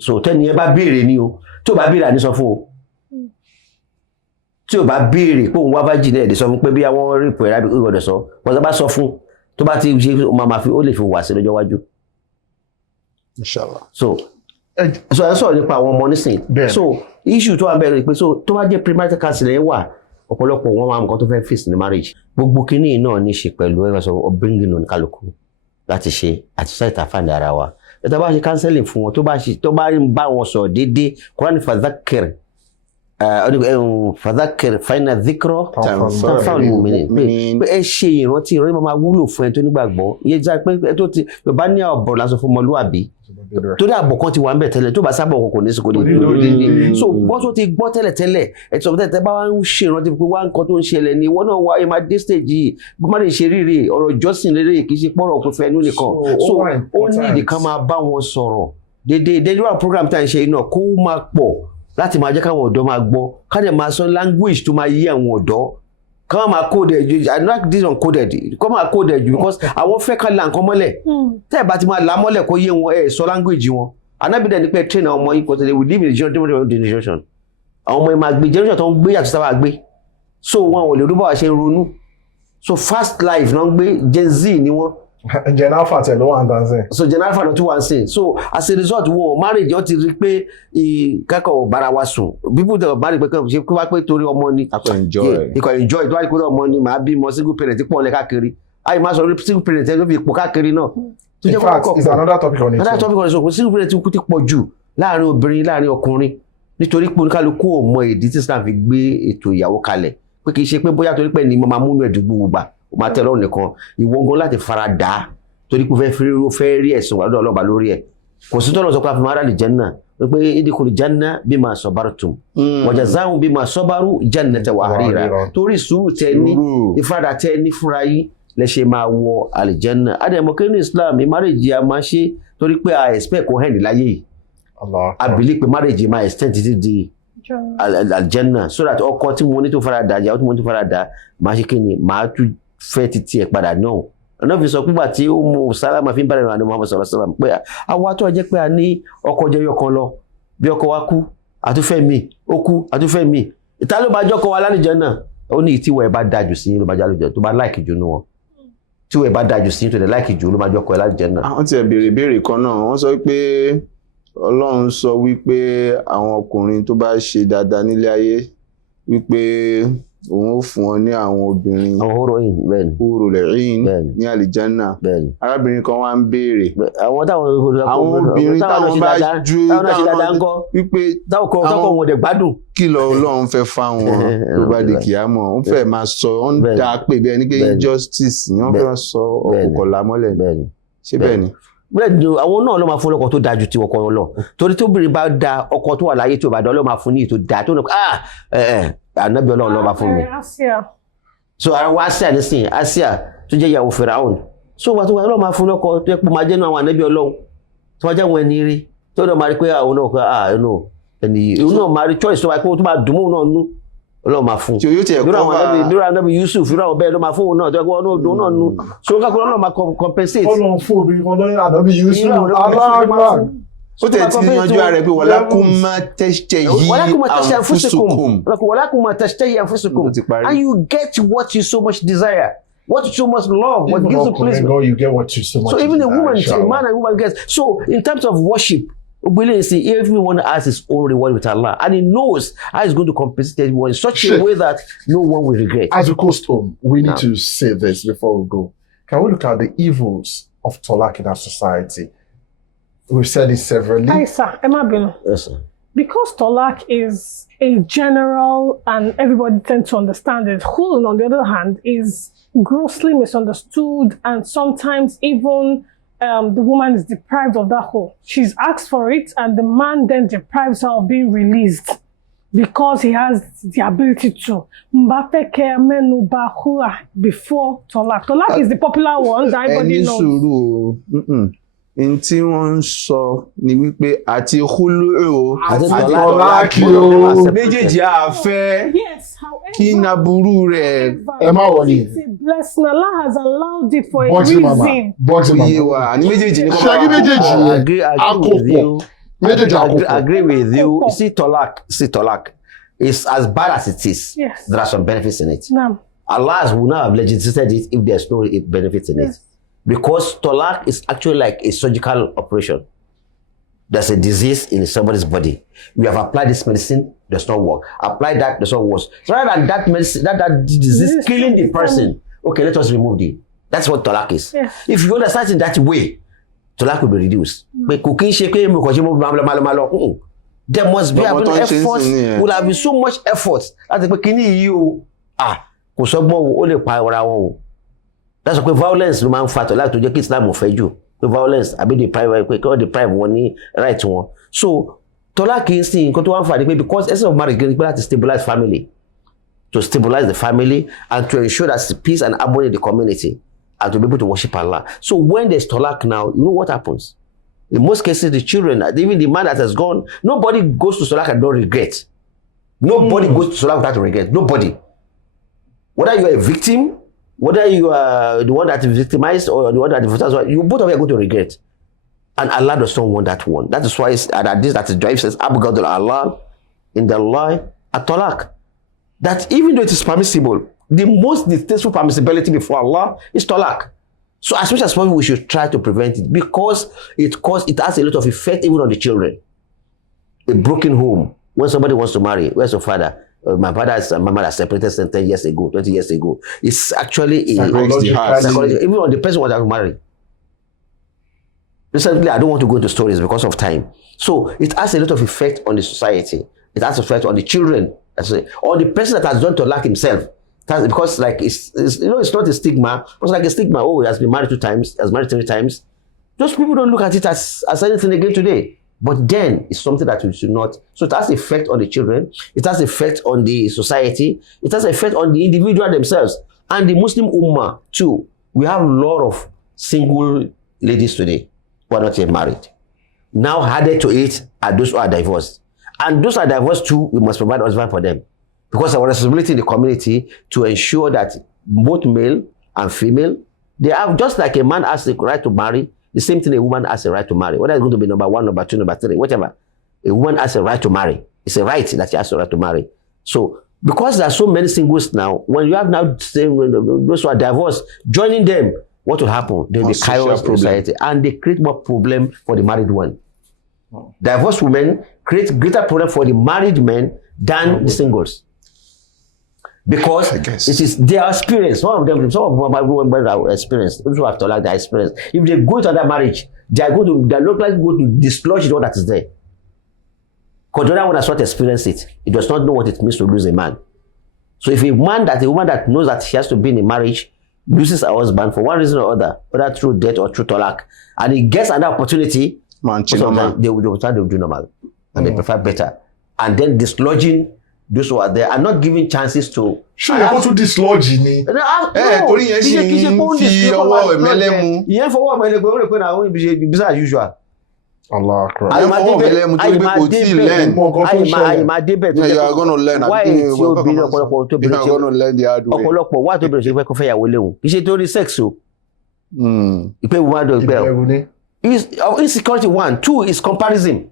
so tẹ́niyẹn bá béèrè ni o tí ò bá béèrè àní sọ fún o tí o bá béèrè pé òun wá virgin ẹ̀ lè sọ fún pé bí àwọn rí pòun àbí ìgbọ̀dọ̀ sọ wọ́n tó bá sọ fún tó bá ti ṣe ó máa fi ó lè fi wà sí lọ́jọ́ iwájú. Inshallah. So ẹ sọ̀rọ̀ nípa àwọn ọmọ nísìnyí so issue tó wà bẹ̀rẹ̀ pé so tó bá jẹ́ premarital counseling wà ọ̀pọ̀lọpọ̀ wọn máa nǹkan tó fẹ́ face ní marriage gbogbo kínní náà ní ṣe pẹ̀lú ẹ̀rọ sọ upbringing oníkálukú láti ṣe àti sẹ́ẹ̀tà fàǹdà ara wa ẹ̀tọ́ bá ṣe counseling fún wọn tó bá ń bá wọn sọ̀rọ̀ déédéé Quran fadhakir fàìnà dhikra tanfa'ul mu'minin pé ẹ ṣe ìrántí máa wúlò fún ẹ tó nígbàgbọ́ iye jẹ́ pé ẹ tó ti Yorùbá ní ọ̀bọ̀ lásán fún ọmọlúwàbí torí àbọ̀ kan ti wà ń bẹ̀ tẹ́lẹ̀ tó bá sábà wọn kò ní sí kò ní lórí so bọ́ tó ti gbọ́ tẹ́lẹ̀ ẹ sọ tẹ́lẹ̀ bá wá ń ṣe ìrántí pé wá nǹkan tó ń ṣẹlẹ̀ ni ìwọ náà wá ẹ máa dé stage yìí bí má lè ṣe rírì ọ̀rọ̀ ìjọsìn rere kì í ṣe pọ̀rọ̀ pé fẹ́ inú nìkan so ó ní ìdí kan máa bá wọn sọ̀rọ̀ dédé program tá à ń ṣe iná kó máa pọ̀ láti máa jẹ́ káwọn ọ̀dọ́ máa gbọ́ ká dẹ̀ máa sọ language tó máa yí àwọn ọ̀dọ́ ká máa coded ju I like this uncoded kó máa coded ju because àwọn fẹ́ ká la nǹkan mọ́lẹ̀ tẹ́ ẹ̀ bá ti máa la mọ́lẹ̀ kó yé wọn ẹ̀ sọ language wọn anábìdẹ̀ ní pé train àwọn ọmọ yìí kò tẹ̀lé we live in different generation àwọn ọmọ yìí máa gbé generation tó ń gbé yàtọ̀ sábà gbé so wọn ò lè rúbọ̀ wá ṣe ń ronú so fast life náà ń gbé Gen Z ni wọ́n. Gen Alpha tẹ̀ ló wà ń tàn sí. So Gen Alpha náà tún wà ń sìn so as a result wọn marriage wọn ti rí pé kẹ́kọ̀ọ́ bára wa sùn people tẹ̀ bá rí pé ṣe kó wá pé torí ọmọ ni ikọ̀ enjoy tó wá rí pé ọmọ ni màá bímọ single parent pọ̀ lẹ́ káàkiri àyè máa sọ single parent ẹ̀ ló fi ipò káàkiri náà. In fact it's another topic on it. Another topic on it so single parent ti pọ̀ jù láàrin obìnrin láàrin ọkùnrin nítorí pé oníkálukú ò mọ ìdí tí Islam fi gbé ètò ìyàwó kalẹ̀ pé kì í ṣe pé bóyá torí pé ni mo máa múnú ẹ̀dùgbò gbà ó máa tẹ̀ lọ́rùn nìkan ìwọ gan láti fara dà á torí pé fẹ́ rí ẹ̀sùn wà lọ́dọ̀ ọlọ́ba lórí ẹ̀ kò sí tọ́lọ̀ sọ pé àfihàn ara lè janna pé idkhul janna bima sabartum wa jazaa'un bima sabaru jannatan wa harira torí sùúrù tẹ ní ìfaradà tẹ ní fúnra yín lẹ ṣe máa wọ àlìjẹ́nà àdèmọ̀ kí ní Islam marriage a máa ṣe torí pé a expect kò hẹ́ndì láyé yìí a believe pé marriage máa extend títí di àlìjẹ́nà so that ọkọ tí mo ní tó faradà ìyàwó tí mo ní tó faradà máa ṣe kí ni máa tún fẹ́ títí ẹ̀ padà náà ọ̀nà fi sọ púpà tí ó mú sálámà fi ń bẹ̀rẹ̀ ìrànlẹ́ Muhammad sallallahu alaihi wasallam pé àwa tó jẹ́ pé a ní ọkọ jẹ́ yọkan lọ bí ọkọ wa kú àtúfẹ́ mi ó kú àtúfẹ́ mi ìta ló bá jọ́kọ wa lálejò náà ó ní ìtìwọ̀ ẹ̀ bá dájú sí ló bá jálejò tó bá láìkì jù nú wọn tí wọ́n bá dájú sí tó dẹ̀ láìkì jù ló bá jọ́kọ ẹ̀ lálejò náà. àwọn tí ẹ béèrè kan náà wọ́n sọ pé Ọlọ́run sọ wípé àwọn ọkùnrin tó bá ṣe dáadáa nílé ayé wípé òun ó fún ọ ní àwọn obìnrin àwọn hóròyìn bẹ́ẹ̀ ni hóròlẹ̀yìn ní àlìjánà arábìnrin kan wá ń béèrè àwọn obìnrin táwọn bá ju táwọn wípé táwọn wọn dẹ̀ gbádùn kí lọ Ọlọ́run fẹ́ fáwọn ló bá di kìámọ̀ wọ́n fẹ́ máa sọ wọ́n dá pé bí ẹni pé injustice ni wọ́n fẹ́ sọ ọkọ̀ọ̀la mọ́lẹ̀ ṣé bẹ́ẹ̀ ni. bẹ́ẹ̀ àwọn náà ló máa fún ọkọ tó dáa ju ti ọkọ wọn lọ torí tóbìnrin bá da ọkọ tó wà láyé tí ò bá dán ló máa fún ní ètò dáa tó ní ànábì Ọlọ́run ló bá fún mi. so ara wa Asia nísìnyí Asia tó jẹ́ ìyàwó Firaun so wà tó wà lọ́ọ́ máa fún lọ́kọ tó yẹ kó máa jẹ́ náà àwọn ànábì Ọlọ́run tó wá jẹ́ àwọn ẹni rí tó náà máa rí pé àwọn náà kọ́ ẹni náà máa rí choice tó wà pé ó tó máa dùn mọ́ náà nú Ọlọ́run máa fún dúró ànábì Yusuf irú àwọn bẹ́ẹ̀ ló máa fún òun náà tó yẹ kó náà dùn náà nú so kákó Ọlọ́run máa compensate. Ọlọ́run fún obìnrin kan lọ́yìn ànábì Yusuf aláàgbà. ó tẹ̀ tí yanjú ara rẹ̀ pé walakum ma tashtahi anfusukum and you get what you so much desire. What you so much love, what gives you pleasure. You get what you so much. So even a woman, a man and woman gets. So in terms of worship, everyone has his own reward with Allah, and he knows how he's going to compensate everyone in such a way that no one will regret. As we close home, we need to say this before we go. Can we look at the evils of talaq in our society? We've said it severally. Hi, sir. Emma Bino. Yes, sir. Because talaq is a general and everybody tends to understand it, khulun, on the other hand, is grossly misunderstood, and sometimes even the woman is deprived of that khul. She's asked for it, and the man then deprives her of being released because he has the ability to. Before talaq. Talaq is the popular one that everybody knows. In tí wọ́n ń sọ ni wípé àti khulu àti talaq méjèèjì àfẹ́ kí n aburú rẹ̀ ẹ má wọlé. Blessing, Allah has allowed it for a reason. Iye wa ní méjèèjì ní ṣáàgì méjèèjì àkópọ̀ méjèèjì àkópọ̀. Agree with you. See talaq is as bad as it is. Yes. There are some benefits in it. No. Allah will not have legislated it if there's no benefits in it. Because talaq is actually like a surgical operation. There's a disease in somebody's body. We have applied this medicine, does not work. Apply that, does not work. So rather than that medicine, that disease killing the person, okay, let us remove it. That's what talaq is. Yeah. If you understand it that way, talaq will be reduced. But there must be effort. Will have been so much effort. That's why violence no man factor like to jẹ́ kí Islam ò fẹ́ jù. Violence àbí deprive wọn ní right wọn. So talaq kì í sìn nǹkan tó wá ń fà ní pé because essence of marriage is to stabilize family, to stabilize the family and to ensure that peace and harmony in the community and to be able to worship Allah. So when there's talaq now, you know what happens? In most cases, the children, even the man that has gone, nobody goes to talaq and don't regret. Nobody goes to talaq without regret. Nobody. Whether you are a victim, whether you are the one that is victimized or the one that is victimized, you both of you are going to regret. And Allah does not want that one. That is why that is Drive says, Abghadul Allah in the law at talaq. That even though it is permissible, the most distasteful permissibility before Allah is talaq. So as much as possible, we should try to prevent it because it has a lot of effect even on the children. A broken home, when somebody wants to marry, where's your father? My father and my mother separated 10 years ago, 20 years ago. It's actually psychology, even on the person who wants to marry. Recently, I don't want to go into stories because of time. So it has a lot of effect on the society. It has effect on the children, or the person that has done talaq himself. Because like it's not a stigma. It's like a stigma. Oh, he has been married 2 times, he has married 3 times. Those people don't look at it as anything again today. But then it's something that we should not. So it has effect on the children. It has effect on the society. It has effect on the individual themselves and the Muslim Ummah too. We have a lot of single ladies today who are not yet married. Now added to it are those who are divorced, and those who are divorced too. We must provide husband for them because our responsibility in the community to ensure that both male and female, They have, just like a man has the right to marry, the same thing a woman has a right to marry. Whether it's going to be number 1, number 2, number 3, whatever. A woman has a right to marry. It's a right that she has a right to marry. So, because there are so many singles now, when you have now those who are divorced, joining them, what will happen? There will be chaos in society, and they create more problem for the married one. Divorced women create greater problem for the married men than the singles. Because it is their experience. Some of them are experienced. Those who have to like their experience. If they go into that marriage, they are not likely going to dislodge all that is there. Because the other one has not experienced it. It does not know what it means to lose a man. So if a woman that knows that she has to be in a marriage loses her husband for one reason or other, whether through death or through talak, and he gets another opportunity, they will do normal. And they prefer better. And then dislodging those who are there and not giving chances to. Sure, you want to dislodge me. As usual. Allah Akbar. You are going to learn. Why is your being you are going to learn the hard way. Why do you say fair will? You say only sex so. You pay one insecurity 1, 2 is comparison.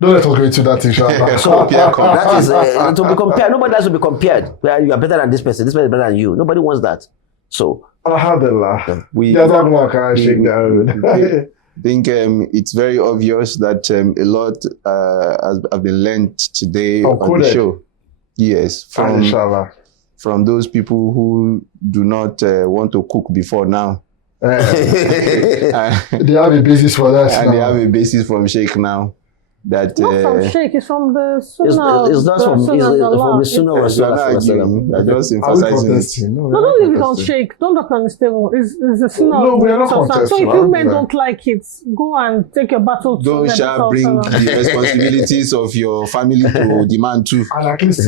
Don't let us go into that, inshallah. So that is to be compared. Nobody has to be compared. Where you are better than this person is better than you. Nobody wants that. So Alhamdulillah. I think it's very obvious that a lot have been learned today on the show. Yes, from those people who do not want to cook before now. They have a basis for that. And they have a basis from Sheikh now. That not from Sheikh, it's from the Sunnah. It's not from the Sunnah. They're just emphasizing it. No, don't leave it on Sheikh. Don't talk on the table. It's the Sunnah. No, we are not contesting. So if you men don't like it, go and take your battle to don't shall bring the responsibilities of your family to demand too. And at least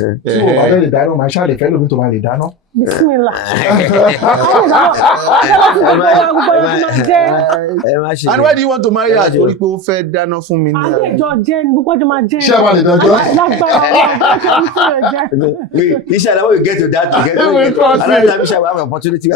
my child is fellow to my dano. Bismillah. And why do you want to marry her? Inshallah, when we get to that, opportunity.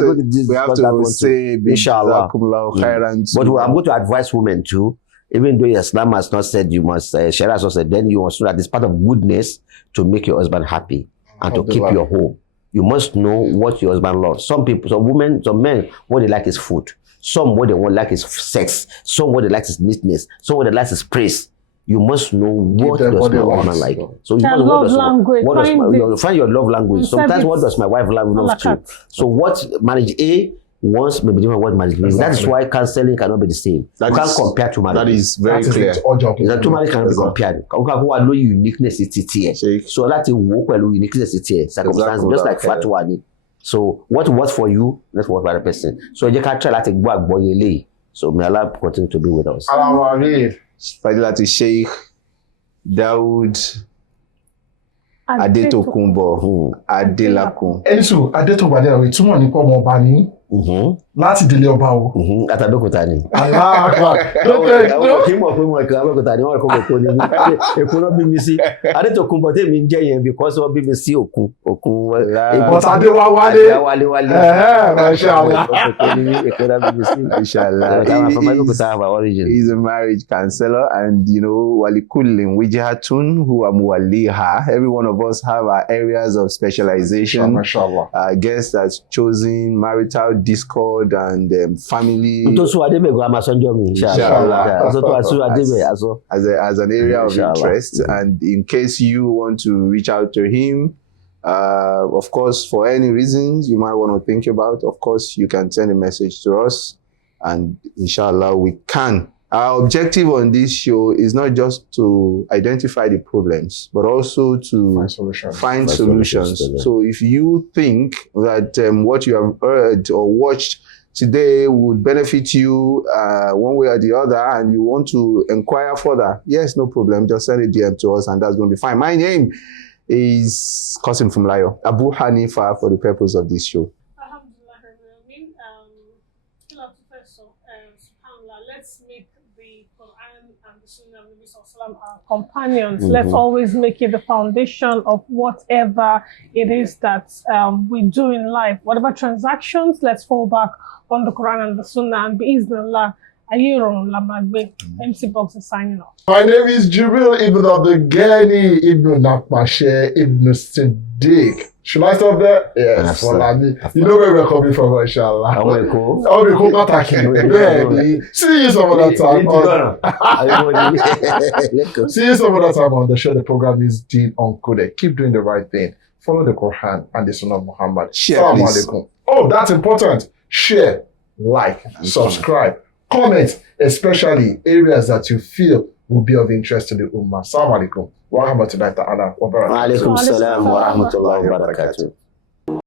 We have to say, inshallah. But I'm going to advise women too. Even though Islam has not said you must, Sharia has not said, then you must know that it's part of goodness to make your husband happy and to keep your home. You must know what your husband loves. Some people, some women, some men, what they like is food. Some what they want like is sex. Some what they like is neatness. Some what they like is praise. You must know what does my woman like. So you must find your love language. Sometimes what does my wife love too. So what marriage A wants may be different what marriage B. That is why counseling cannot be the same. You can't compare two marriages. That is very clear. Two marriages cannot be compared. Who are no uniqueness here. So that is uniqueness here. Circumstances just like fatwa. So what works for you, let's work for the person. So you can try to go boy. So may Allah continue to be with us. Fadilati Sheik Daud Adelakun. Enso Adetogun Adelakun ìtumọ̀ ní kọ́ ọmọ ọba ní láti délé ọba o. Àtàbẹ́kúta ni. Kí mọ̀ pé mo ẹ̀ka Abẹ́òkúta ni wọ́n rẹ̀ kó kókó ní Èkó náà bí mi sí. Adétòkun bọ̀ tèmi ń jẹ́ yẹn because wọ́n bí mi sí Òkun. Bọ̀tà Adéwálé. Mashallah. Èkó náà bí mi sí. Inshallah. From Abẹ́òkúta have our origin. He's a marriage counselor and walikullin wijhatun huwa muwalliha. Every one of us have our areas of specialization. Mashallah. Guest has chosen marital discord and family as an area of interest. And in case you want to reach out to him, of course, for any reasons you might want to think about, of course, you can send a message to us and inshallah we can. Our objective on this show is not just to identify the problems, but also to find solutions. So if you think that what you have heard or watched today would benefit you one way or the other and you want to inquire further, yes, no problem. Just send a DM to us and that's going to be fine. My name is Qasim Fumlayo, Abu Hanifa for the purpose of this show. SubhanAllah, let's make the Quran and the Sunnah of Nabi Sallallahu our companions. Let's always make it the foundation of whatever it is that we do in life. Whatever transactions, let's fall back on the Quran and the Sunnah, and bi'Iznillah, Ayirun Lamagbe, MC Box is signing off. My name is Jibril Ibn Abdul-Ghani Ibn Nakmashe Ibn Siddiq. Should I stop there? Yes. You know where we're coming from, inshallah. See you some other time. See you some other time on the show. The program is Deen Uncoded. Keep doing the right thing. Follow the Quran and the Sunnah of Muhammad. Share, please. Oh, that's important. Share, like, subscribe, comment, especially areas that you feel will be of interest to the Ummah. Assalamu alaikum wa rahmatullahi ta'ala wa barakatuh. Wa alaikum salam wa rahmatullahi wa barakatuh.